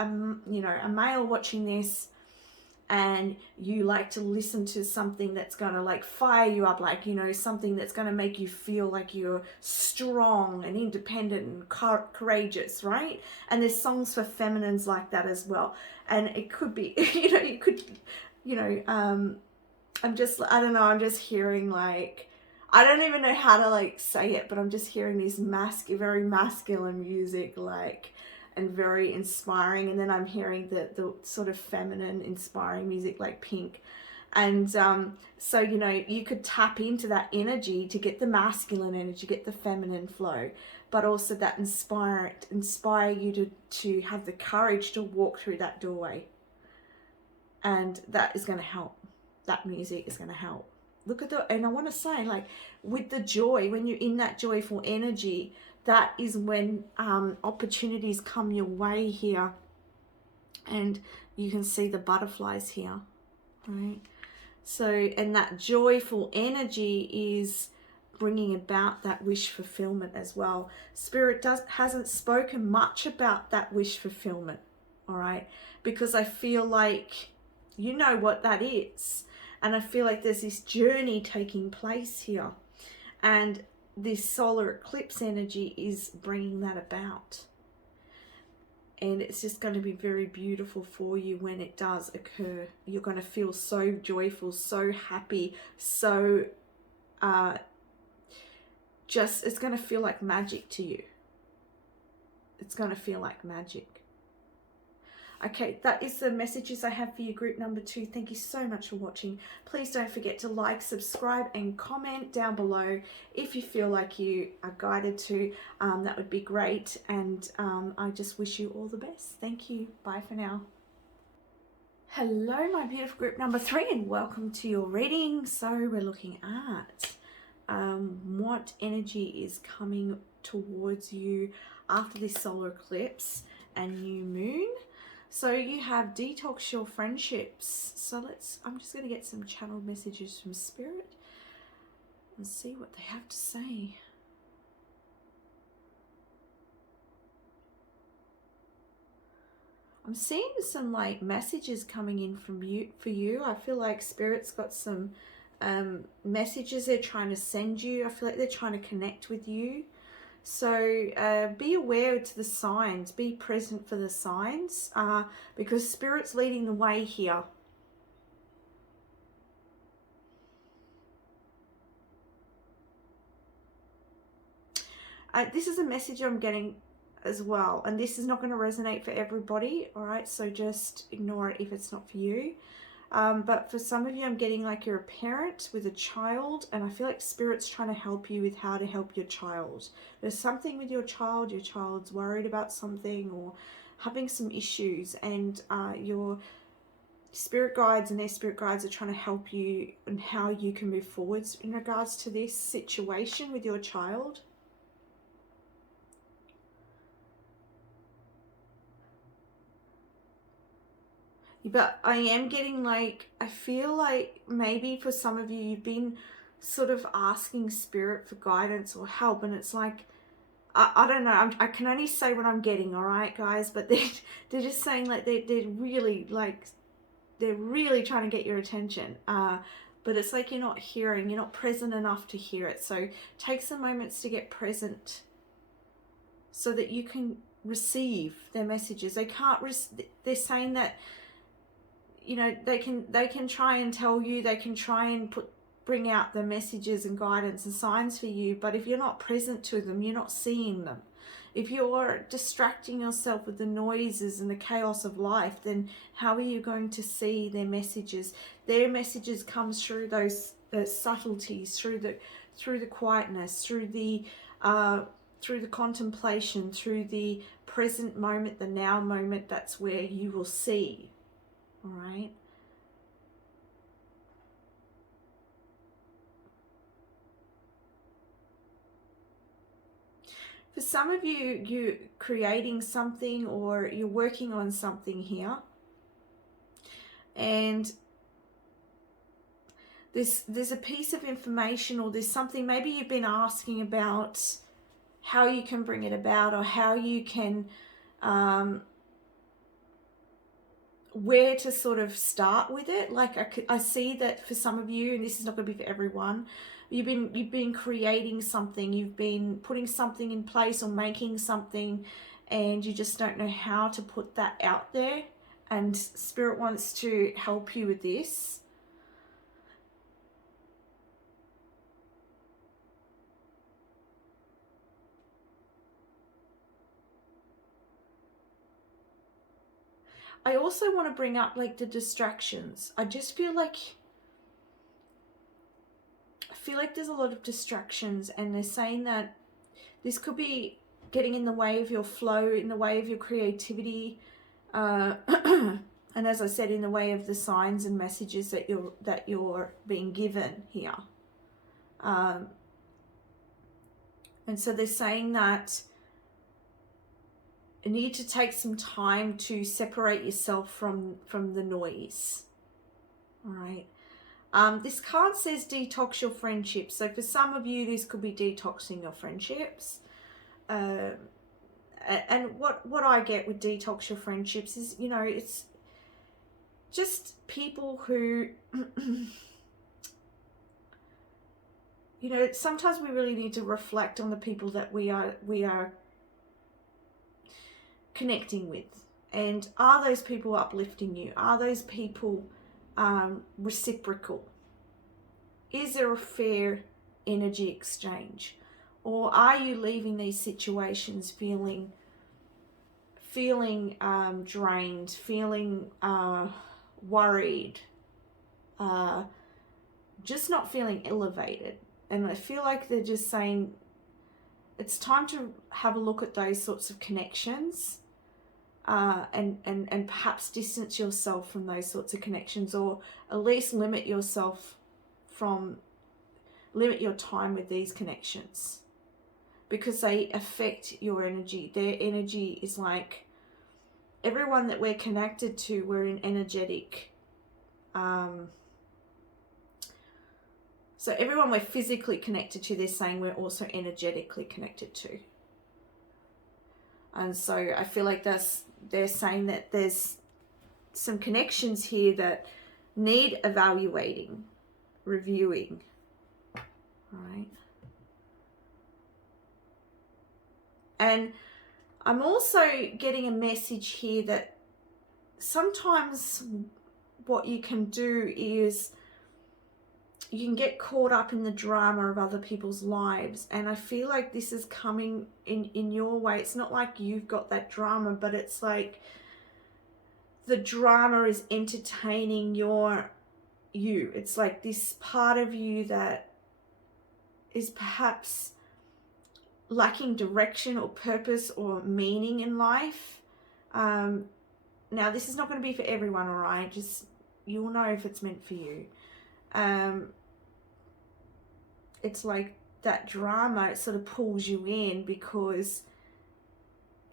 a male watching this, and you like to listen to something that's going to like fire you up, like, something that's going to make you feel like you're strong and independent and courageous, right? And there's songs for feminines like that as well. And it could be, I'm just hearing like, I don't even know how to like say it, but I'm just hearing this very masculine music, like, and very inspiring. And then I'm hearing the sort of feminine inspiring music like Pink. And so, you know, you could tap into that energy to get the masculine energy, get the feminine flow, but also that inspire you to have the courage to walk through that doorway. And that is going to help. That music is going to help. Look at the, and I want to say, like, with the joy, when you're in that joyful energy, that is when opportunities come your way here. And you can see the butterflies here, right? So, and that joyful energy is bringing about that wish fulfillment as well. Spirit hasn't spoken much about that wish fulfillment, all right? Because I feel like you know what that is. And I feel like there's this journey taking place here. And this solar eclipse energy is bringing that about. And it's just going to be very beautiful for you when it does occur. You're going to feel so joyful, so happy, so it's going to feel like magic to you. It's going to feel like magic. Okay, that is the messages I have for you, group number 2. Thank you so much for watching. Please don't forget to like, subscribe, and comment down below if you feel like you are guided to. That would be great. And I just wish you all the best. Thank you. Bye for now. Hello, my beautiful group number 3, and welcome to your reading. So we're looking at what energy is coming towards you after this solar eclipse and new moon. So you have detox your friendships. So I'm just going to get some channeled messages from Spirit and see what they have to say. I'm seeing some like messages coming in from you for you. I feel like Spirit's got some messages they're trying to send you. I feel like they're trying to connect with you. So be aware to the signs, be present for the signs, because Spirit's leading the way here. This is a message I'm getting as well, and this is not going to resonate for everybody, all right? So just ignore it if it's not for you. But for some of you, I'm getting like you're a parent with a child, and I feel like Spirit's trying to help you with how to help your child. There's something with your child's worried about something or having some issues, and your spirit guides and their spirit guides are trying to help you and how you can move forwards in regards to this situation with your child. But I am getting like, I feel like maybe for some of you, you've been sort of asking Spirit for guidance or help, and it's like, I don't know, I can only say what I'm getting, all right, guys? But they're just saying like they're really trying to get your attention. But it's like you're not hearing, you're not present enough to hear it. So take some moments to get present so that you can receive their messages. They can't, they're saying that, you know, they can try and tell you, they can try and bring out the messages and guidance and signs for you, but if you're not present to them, you're not seeing them. If you're distracting yourself with the noises and the chaos of life, then how are you going to see their messages? Their messages comes through those subtleties, through the quietness, through the contemplation, through the present moment, the now moment. That's where you will see. All right. For some of you, you're creating something or you're working on something here. And there's a piece of information, or there's something maybe you've been asking about how you can bring it about, or how you can where to sort of start with it. Like I see that for some of you, and this is not going to be for everyone, you've been creating something, you've been putting something in place or making something, and you just don't know how to put that out there, and Spirit wants to help you with this. I also want to bring up like the distractions. I just feel like feel like there's a lot of distractions, and they're saying that this could be getting in the way of your flow, in the way of your creativity, and as I said, in the way of the signs and messages that you're being given here. And so they're saying that you need to take some time to separate yourself from the noise. All right. This card says detox your friendships. So for some of you, this could be detoxing your friendships. And what I get with detox your friendships is, you know, it's just people who, you know, sometimes we really need to reflect on the people that we are connecting with. And are those people uplifting you? Are those people reciprocal? Is there a fair energy exchange? Or are you leaving these situations feeling drained, feeling worried, just not feeling elevated? And I feel like they're just saying it's time to have a look at those sorts of connections, and perhaps distance yourself from those sorts of connections, or at least limit your time with these connections, because they affect your energy. Their energy is like, everyone that we're connected to, we're in energetic, so everyone we're physically connected to, they're saying we're also energetically connected to. And so I feel like they're saying that there's some connections here that need evaluating, reviewing. All right. And I'm also getting a message here that sometimes what you can do is you can get caught up in the drama of other people's lives. And I feel like this is coming in your way. It's not like you've got that drama, but it's like the drama is entertaining you. It's like this part of you that is perhaps lacking direction or purpose or meaning in life. Now, this is not going to be for everyone, all right? Just, you'll know if it's meant for you. It's like that drama, it sort of pulls you in because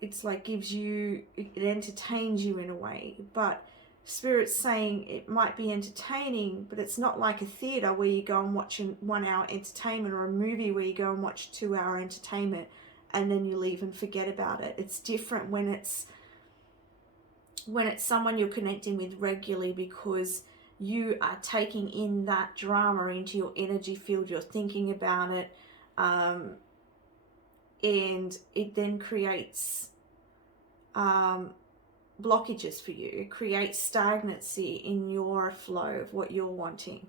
it's like it entertains you in a way. But Spirit's saying it might be entertaining, but it's not like a theatre where you go and watch a 1 hour entertainment, or a movie where you go and watch 2 hour entertainment and then you leave and forget about it. It's different when it's someone you're connecting with regularly, because you are taking in that drama into your energy field, you're thinking about it, and it then creates blockages for you. It creates stagnancy in your flow of what you're wanting,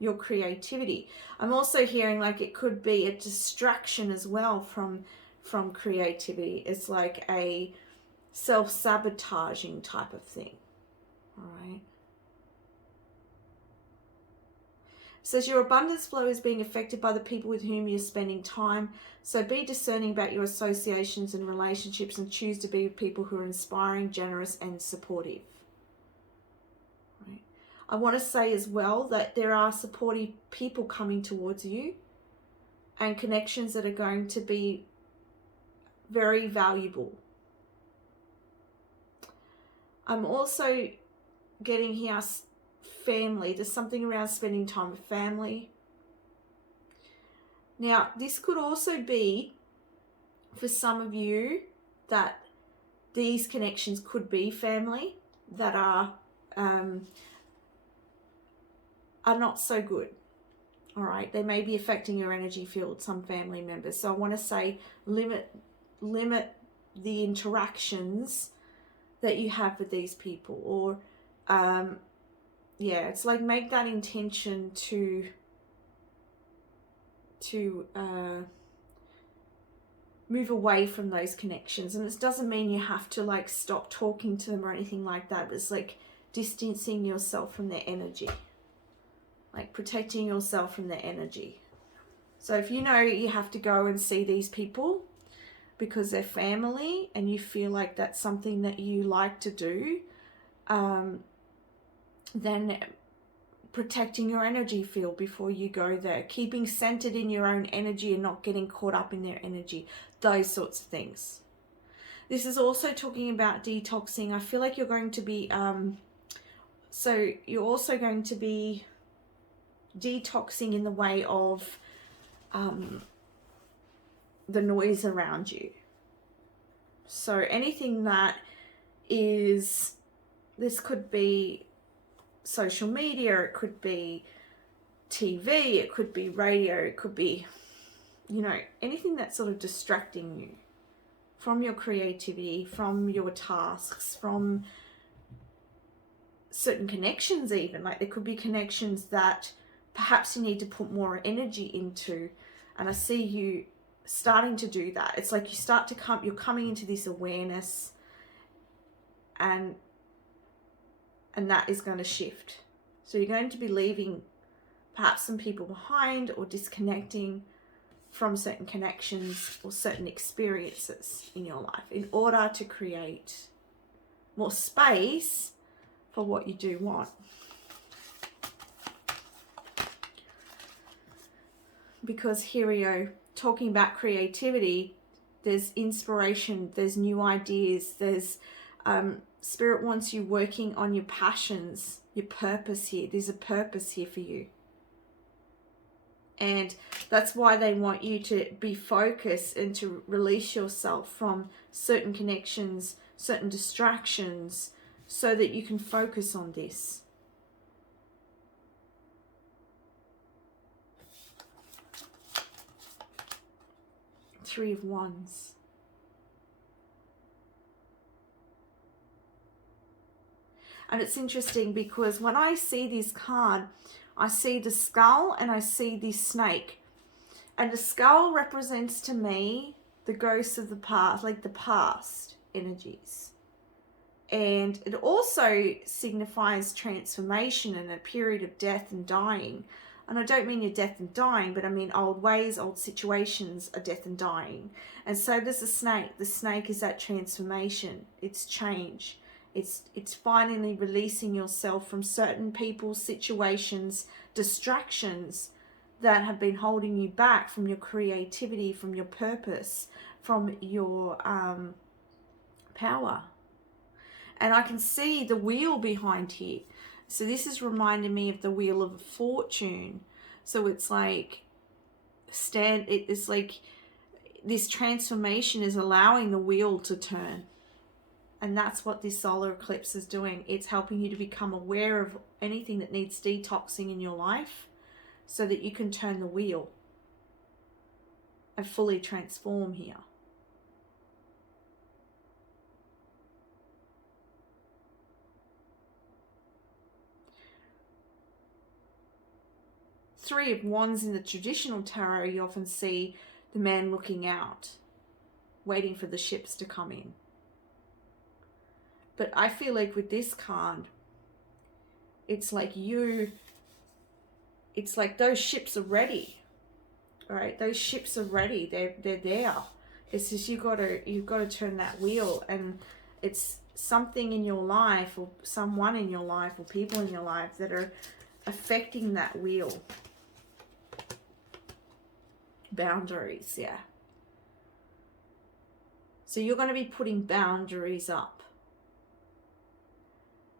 your creativity. I'm also hearing like it could be a distraction as well from creativity. It's like a self-sabotaging type of thing. All right. It says your abundance flow is being affected by the people with whom you're spending time. So be discerning about your associations and relationships, and choose to be with people who are inspiring, generous, and supportive. Right. I want to say as well that there are supportive people coming towards you, and connections that are going to be very valuable. I'm also getting here family. There's something around spending time with family. Now, this could also be for some of you that these connections could be family that are not so good. All right, they may be affecting your energy field, some family members. So I want to say limit the interactions that you have with these people, or yeah, it's like make that intention to move away from those connections. And it doesn't mean you have to like stop talking to them or anything like that, but it's like distancing yourself from their energy, like protecting yourself from their energy. So if you know you have to go and see these people because they're family and you feel like that's something that you like to do, then protecting your energy field before you go there, keeping centered in your own energy and not getting caught up in their energy, those sorts of things. This is also talking about detoxing. I feel like you're going to be, so you're also going to be detoxing in the way of the noise around you. So anything that is, this could be social media, it could be TV, it could be radio, it could be, you know, anything that's sort of distracting you from your creativity, from your tasks, from certain connections even. Like there could be connections that perhaps you need to put more energy into, and I see you starting to do that. It's like you start to come, you're coming into this awareness, and that is going to shift. So you're going to be leaving perhaps some people behind or disconnecting from certain connections or certain experiences in your life in order to create more space for what you do want. Because here we go, talking about creativity, there's inspiration, there's new ideas, there's Spirit wants you working on your passions, your purpose here. There's a purpose here for you. And that's why they want you to be focused and to release yourself from certain connections, certain distractions, so that you can focus on this. Three of Wands. And it's interesting because when I see this card, I see the skull and I see this snake. And the skull represents to me the ghosts of the past, like the past energies. And it also signifies transformation and a period of death and dying. And I don't mean your death and dying, but I mean old ways, old situations are death and dying. And so does the snake. The snake is that transformation. It's change. It's finally releasing yourself from certain people, situations, distractions that have been holding you back from your creativity, from your purpose, from your power. And I can see the wheel behind here. So this is reminding me of the Wheel of Fortune. So it's like it's like this transformation is allowing the wheel to turn. And that's what this solar eclipse is doing. It's helping you to become aware of anything that needs detoxing in your life so that you can turn the wheel and fully transform here. Three of Wands in the traditional tarot, you often see the man looking out, waiting for the ships to come in. But I feel like with this card, it's like it's like those ships are ready. All right, those ships are ready. They're there. It's just you've got to turn that wheel, and it's something in your life or someone in your life or people in your life that are affecting that wheel. Boundaries, yeah. So you're going to be putting boundaries up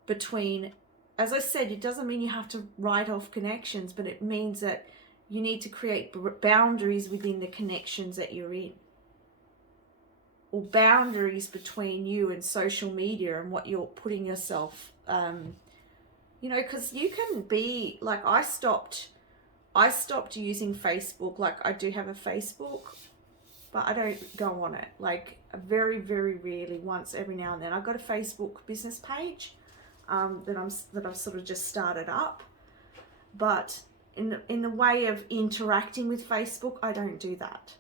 between, as I said, it doesn't mean you have to write off connections, but it means that you need to create boundaries within the connections that you're in, or boundaries between you and social media and what you're putting yourself, you know, because you can be like, I stopped using Facebook. Like I do have a Facebook, but I don't go on it. Like very, very rarely, once every now and then. I've got a Facebook business page that I've sort of just started up, but in the way of interacting with Facebook, I don't do that.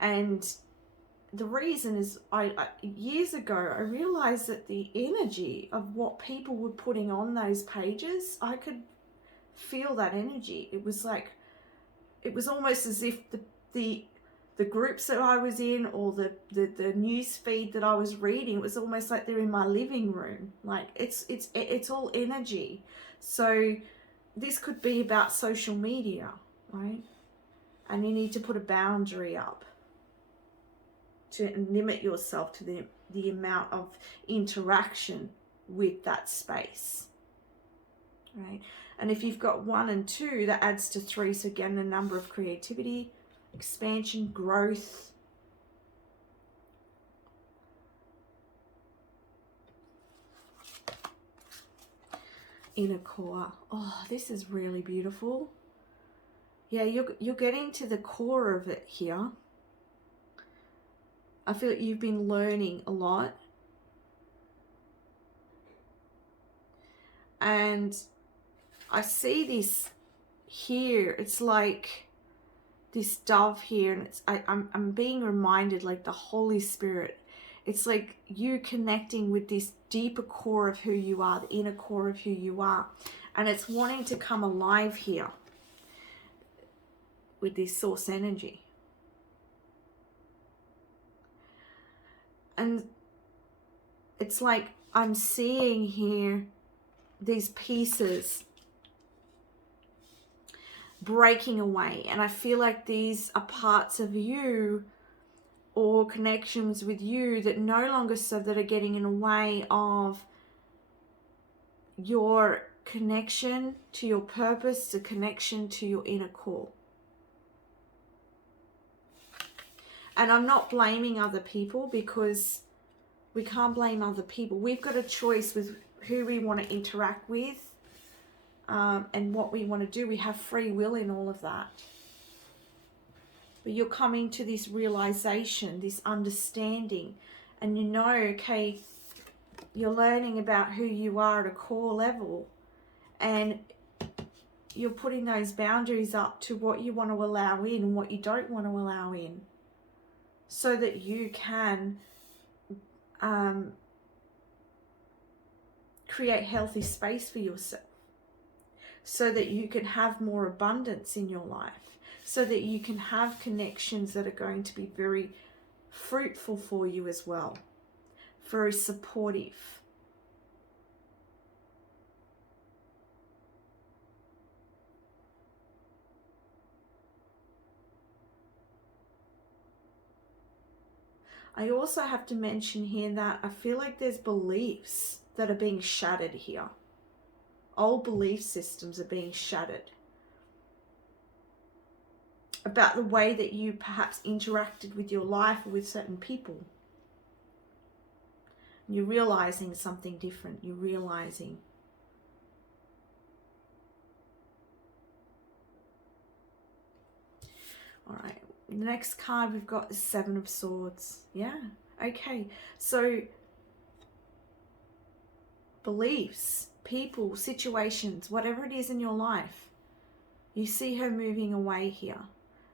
And the reason is, I years ago I realized that the energy of what people were putting on those pages, I could feel that energy. It was like it was almost as if the groups that I was in, or the news feed that I was reading, it was almost like they're in my living room. Like it's all energy. So this could be about social media, right? And you need to put a boundary up to limit yourself to the amount of interaction with that space, right? And if you've got 1 and 2, that adds to 3. So again, the number of creativity, expansion, growth. Inner core. Oh, this is really beautiful. Yeah, you're getting to the core of it here. I feel like you've been learning a lot. And I see this here. It's like this dove here, and I'm being reminded, like the Holy Spirit. It's like you connecting with this deeper core of who you are, the inner core of who you are. And it's wanting to come alive here with this source energy. And it's like I'm seeing here these pieces breaking away. And I feel like these are parts of you or connections with you that no longer serve, that are getting in the way of your connection to your purpose, the connection to your inner core. And I'm not blaming other people, because we can't blame other people. We've got a choice with who we want to interact with, and what we want to do. We have free will in all of that. But you're coming to this realization, this understanding, and you know, okay, you're learning about who you are at a core level, and you're putting those boundaries up to what you want to allow in and what you don't want to allow in, so that you can create healthy space for yourself, so that you can have more abundance in your life, so that you can have connections that are going to be very fruitful for you as well, very supportive. I also have to mention here that I feel like there's beliefs that are being shattered here. Old belief systems are being shattered about the way that you perhaps interacted with your life or with certain people. You're realizing something different. You're realizing. All right. The next card we've got is 7 of Swords. Yeah. Okay. So beliefs, people, situations, whatever it is in your life, you see her moving away here.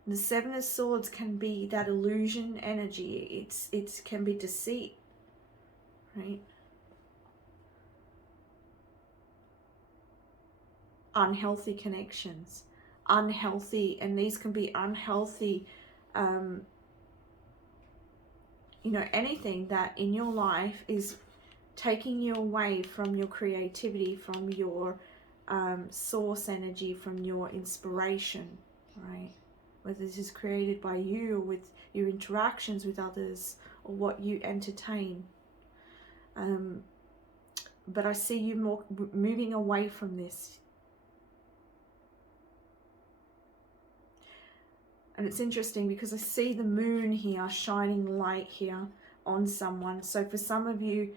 And the 7 of Swords can be that illusion energy. It can be deceit, right? Unhealthy connections, unhealthy, and these can be unhealthy, you know, anything that in your life is taking you away from your creativity, from your source energy, from your inspiration, right? Whether this is created by you or with your interactions with others or what you entertain. But I see you more moving away from this. And it's interesting because I see the moon here, shining light here on someone. So for some of you,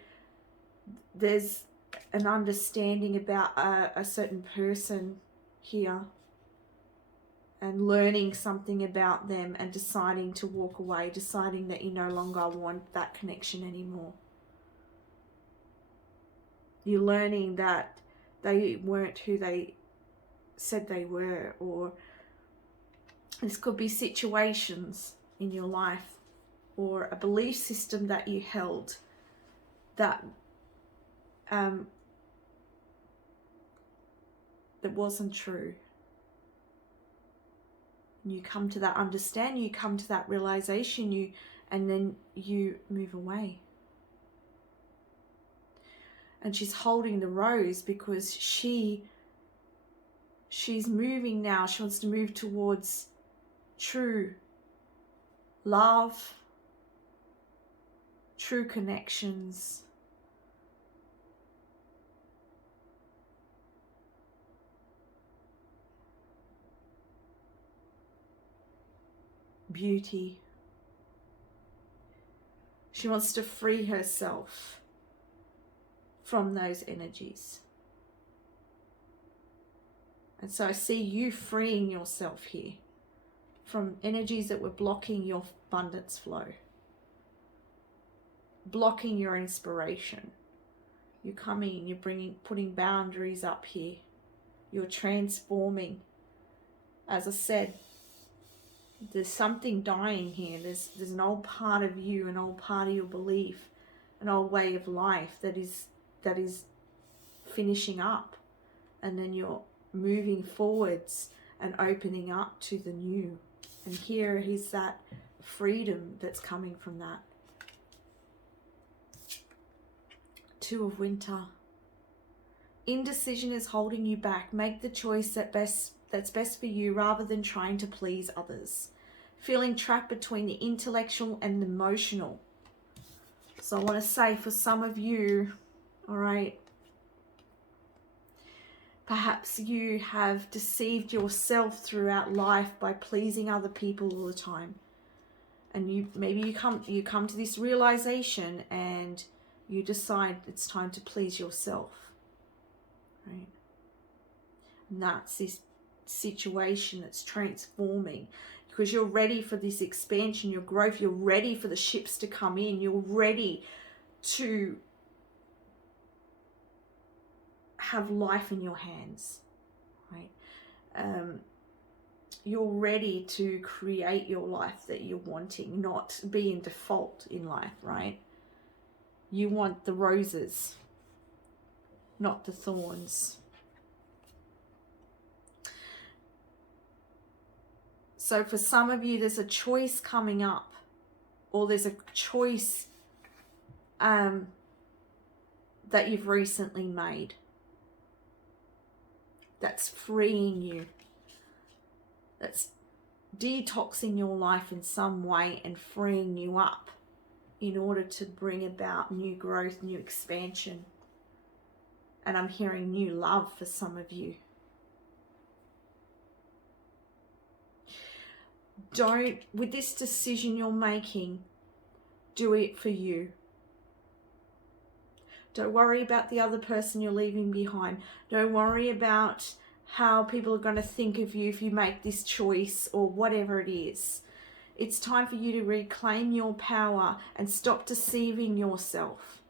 there's an understanding about a certain person here, and learning something about them and deciding to walk away, deciding that you no longer want that connection anymore. You're learning that they weren't who they said they were, or this could be situations in your life or a belief system that you held that that wasn't true. You come to that understanding, you come to that realization, and then you move away. And she's holding the rose because she's moving now. She wants to move towards true love, true connections. Beauty. She wants to free herself from those energies. And so I see you freeing yourself here from energies that were blocking your abundance flow, blocking your inspiration. You're coming, you're putting boundaries up here. You're transforming. As I said, there's something dying here. There's an old part of you, an old part of your belief, an old way of life that is finishing up, and then you're moving forwards and opening up to the new. And here is that freedom that's coming from that. Two of Winter. Indecision is holding you back. Make the choice that's best for you rather than trying to please others. Feeling trapped between the intellectual and the emotional. So I want to say for some of you, all right, perhaps you have deceived yourself throughout life by pleasing other people all the time. And you come to this realization and you decide it's time to please yourself. Right? And that's this situation that's transforming because you're ready for this expansion, your growth. You're ready for the ships to come in. You're ready to have life in your hands, right? You're ready to create your life that you're wanting, not be in default in life, right? You want the roses, not the thorns. So for some of you, there's a choice coming up, or there's a choice that you've recently made that's freeing you, that's detoxing your life in some way and freeing you up in order to bring about new growth, new expansion. And I'm hearing new love for some of you. With this decision you're making, do it for you. Don't worry about the other person you're leaving behind. Don't worry about how people are going to think of you if you make this choice or whatever it is. It's time for you to reclaim your power and stop deceiving yourself.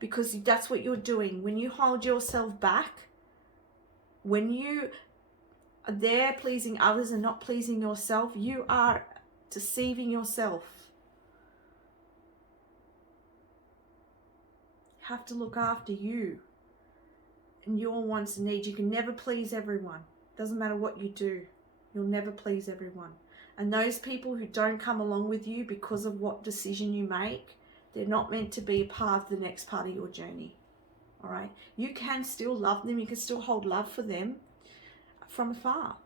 Because that's what you're doing. When you hold yourself back, when you are there pleasing others and not pleasing yourself, you are deceiving yourself. You have to look after you and your wants and needs. You can never please everyone. Doesn't matter what you do. You'll never please everyone. And those people who don't come along with you because of what decision you make, they're not meant to be a part of the next part of your journey. All right? You can still love them. You can still hold love for them from afar.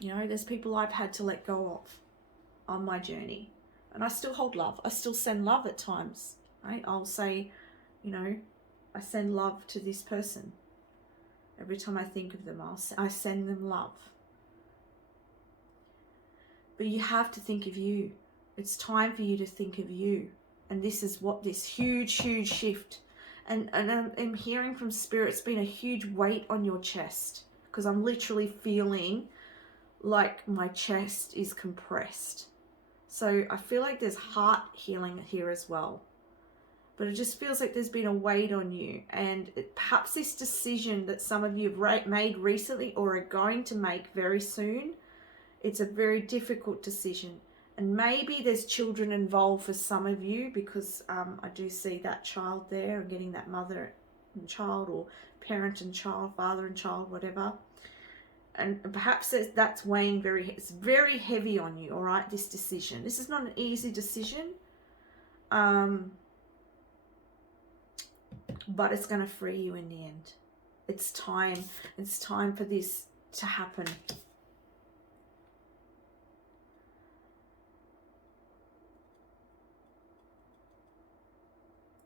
You know, there's people I've had to let go of on my journey. And I still hold love. I still send love at times. Right? I'll say, you know, I send love to this person. Every time I think of them, I send them love. But you have to think of you. It's time for you to think of you. And this is what this huge, huge shift. And I'm hearing from Spirit, it's been a huge weight on your chest. Because I'm literally feeling like my chest is compressed. So I feel like there's heart healing here as well. But it just feels like there's been a weight on you. And perhaps this decision that some of you have made recently or are going to make very soon, it's a very difficult decision. And maybe there's children involved for some of you, because I do see that child there and getting that mother and child, or parent and child, father and child, whatever. and perhaps that's weighing it's very heavy on you, all right, this decision. This is not an easy decision, but it's going to free you in the end. It's time for this to happen.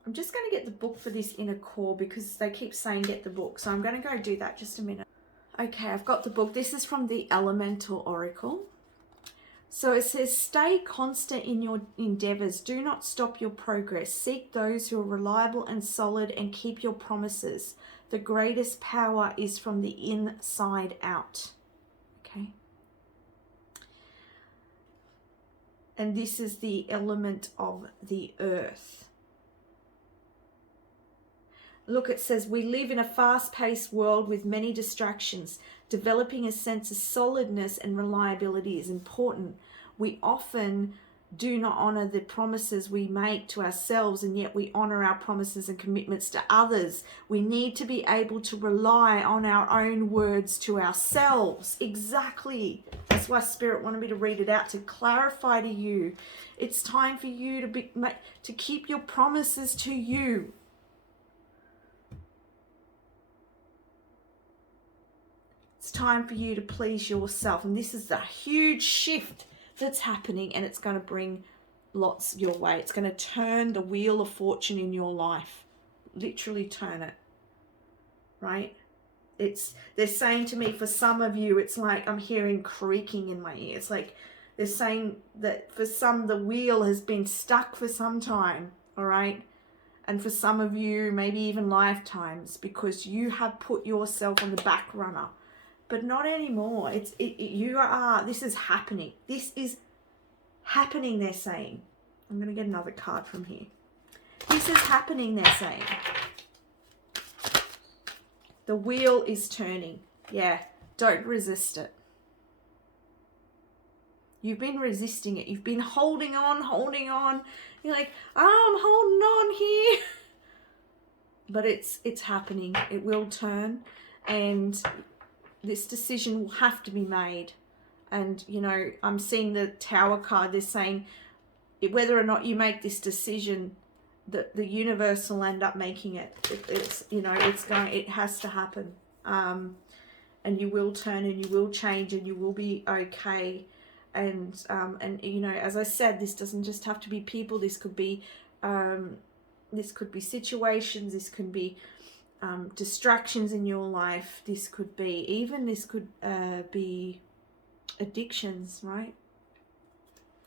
I'm just going to get the book for this inner core because they keep saying get the book. So I'm going to go do that just a minute. Okay, I've got the book. This is from the Elemental Oracle. So it says, stay constant in your endeavors. Do not stop your progress. Seek those who are reliable and solid and keep your promises. The greatest power is from the inside out. Okay. And this is the element of the earth. Look, it says, we live in a fast-paced world with many distractions. Developing a sense of solidness and reliability is important. We often do not honor the promises we make to ourselves, and yet we honor our promises and commitments to others. We need to be able to rely on our own words to ourselves. Exactly. That's why Spirit wanted me to read it out, to clarify to you. It's time for you to keep your promises to you. It's time for you to please yourself. And this is a huge shift that's happening, and it's going to bring lots your way. It's going to turn the wheel of fortune in your life. Literally turn it. Right? They're saying to me, for some of you, it's like I'm hearing creaking in my ear. It's like they're saying that for some, the wheel has been stuck for some time. All right? And for some of you, maybe even lifetimes, because you have put yourself on the back runner. But not anymore. This is happening. This is happening, they're saying. I'm going to get another card from here. This is happening, they're saying. The wheel is turning. Yeah, don't resist it. You've been resisting it. You've been holding on. You're like, I'm holding on here. But it's happening. It will turn, and this decision will have to be made. And, you know, I'm seeing the Tower card. They're saying whether or not you make this decision, the universe will end up making it. It has to happen. And you will turn, and you will change, and you will be okay. And you know, as I said, this doesn't just have to be people. This could be situations. This could be distractions in your life. This could be be addictions, right?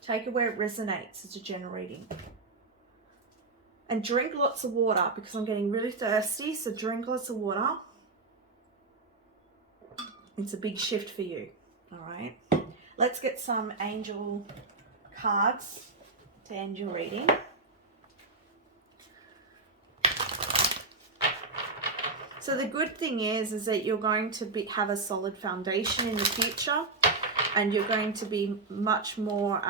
Take it where it resonates. It's a general reading. And drink lots of water, because I'm getting really thirsty. So drink lots of water. It's a big shift for you. All right. Let's get some angel cards to end your reading. So the good thing is that you're going to have a solid foundation in the future, and you're going to be much more,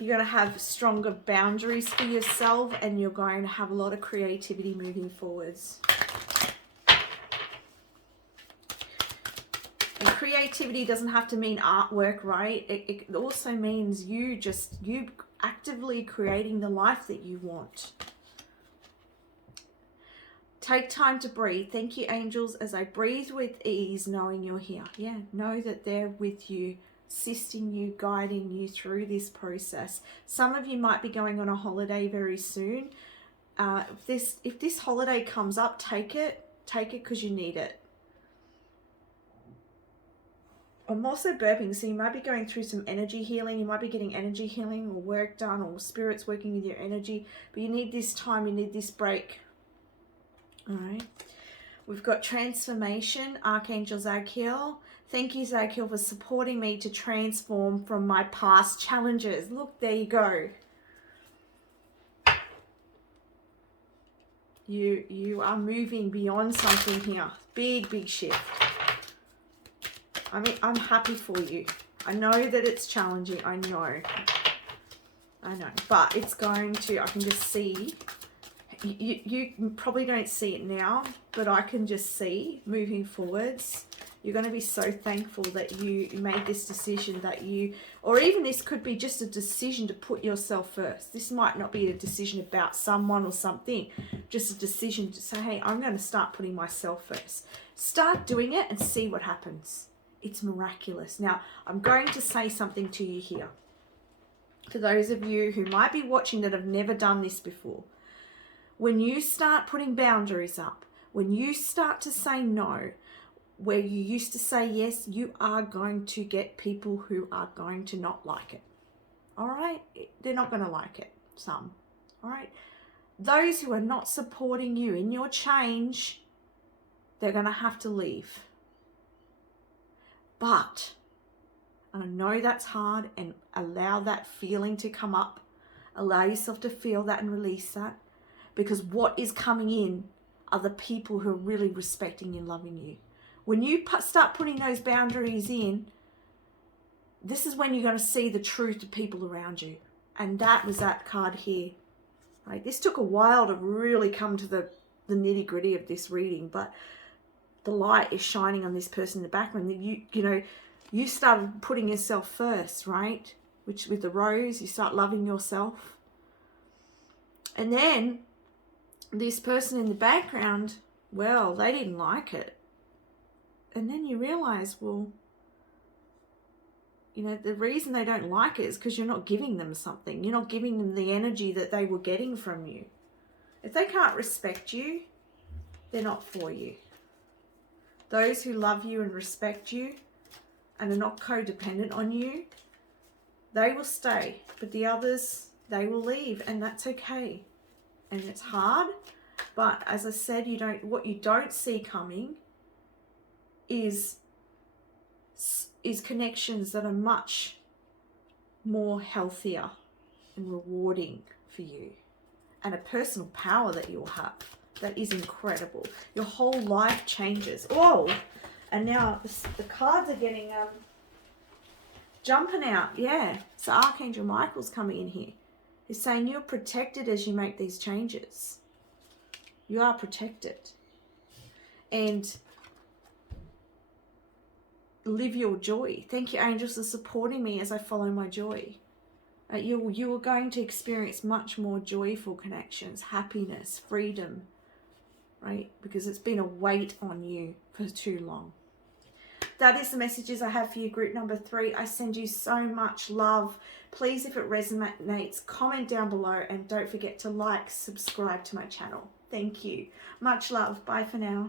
you're going to have stronger boundaries for yourself, and you're going to have a lot of creativity moving forwards. And creativity doesn't have to mean artwork, right? It also means you actively creating the life that you want. Take time to breathe. Thank you, angels, as I breathe with ease, knowing you're here. Yeah, know that they're with you, assisting you, guiding you through this process. Some of you might be going on a holiday very soon. If this holiday comes up, take it because you need it. I'm also burping, so you might be going through some energy healing. You might be getting energy healing or work done, or spirits working with your energy. But you need this time, you need this break. All right. We've got transformation, Archangel Zadkiel. Thank you, Zadkiel, for supporting me to transform from my past challenges. Look, there you go. You are moving beyond something here. Big shift. I mean, I'm happy for you. I know that it's challenging. I know. But it's going to, I can just see you probably don't see it now, but I can just see moving forwards. You're going to be so thankful that you made this decision, that you, or even this could be just a decision to put yourself first. This might not be a decision about someone or something, just a decision to say, hey, I'm going to start putting myself first. Start doing it and see what happens. It's miraculous. Now, I'm going to say something to you here. For those of you who might be watching that have never done this before, when you start putting boundaries up, when you start to say no, where you used to say yes, you are going to get people who are going to not like it. All right? They're not going to like it, some. All right? Those who are not supporting you in your change, they're going to have to leave. But, and I know that's hard, and allow that feeling to come up. Allow yourself to feel that and release that. Because what is coming in are the people who are really respecting and loving you. When you start putting those boundaries in, this is when you're going to see the truth of people around you. And that was that card here. Right? This took a while to really come to the nitty gritty of this reading, but the light is shining on this person in the background. You started putting yourself first, right? Which with the rose, you start loving yourself. And then this person in the background, well, they didn't like it. And then you realize, well, the reason they don't like it is because you're not giving them something. You're not giving them the energy that they were getting from you. If they can't respect you, they're not for you. Those who love you and respect you and are not codependent on you, they will stay. But the others, they will leave, and that's okay. And it's hard, but as I said, what you don't see coming is connections that are much more healthier and rewarding for you, and a personal power that you'll have that is incredible. Your whole life changes. Oh, and now the cards are getting jumping out. Yeah, so Archangel Michael's coming in here. He's saying you're protected as you make these changes. You are protected. And live your joy. Thank you, angels, for supporting me as I follow my joy. You are going to experience much more joyful connections, happiness, freedom, right? Because it's been a weight on you for too long. That is the messages I have for you, group number 3. I send you so much love. Please, if it resonates, comment down below, and don't forget to like, subscribe to my channel. Thank you. Much love. Bye for now.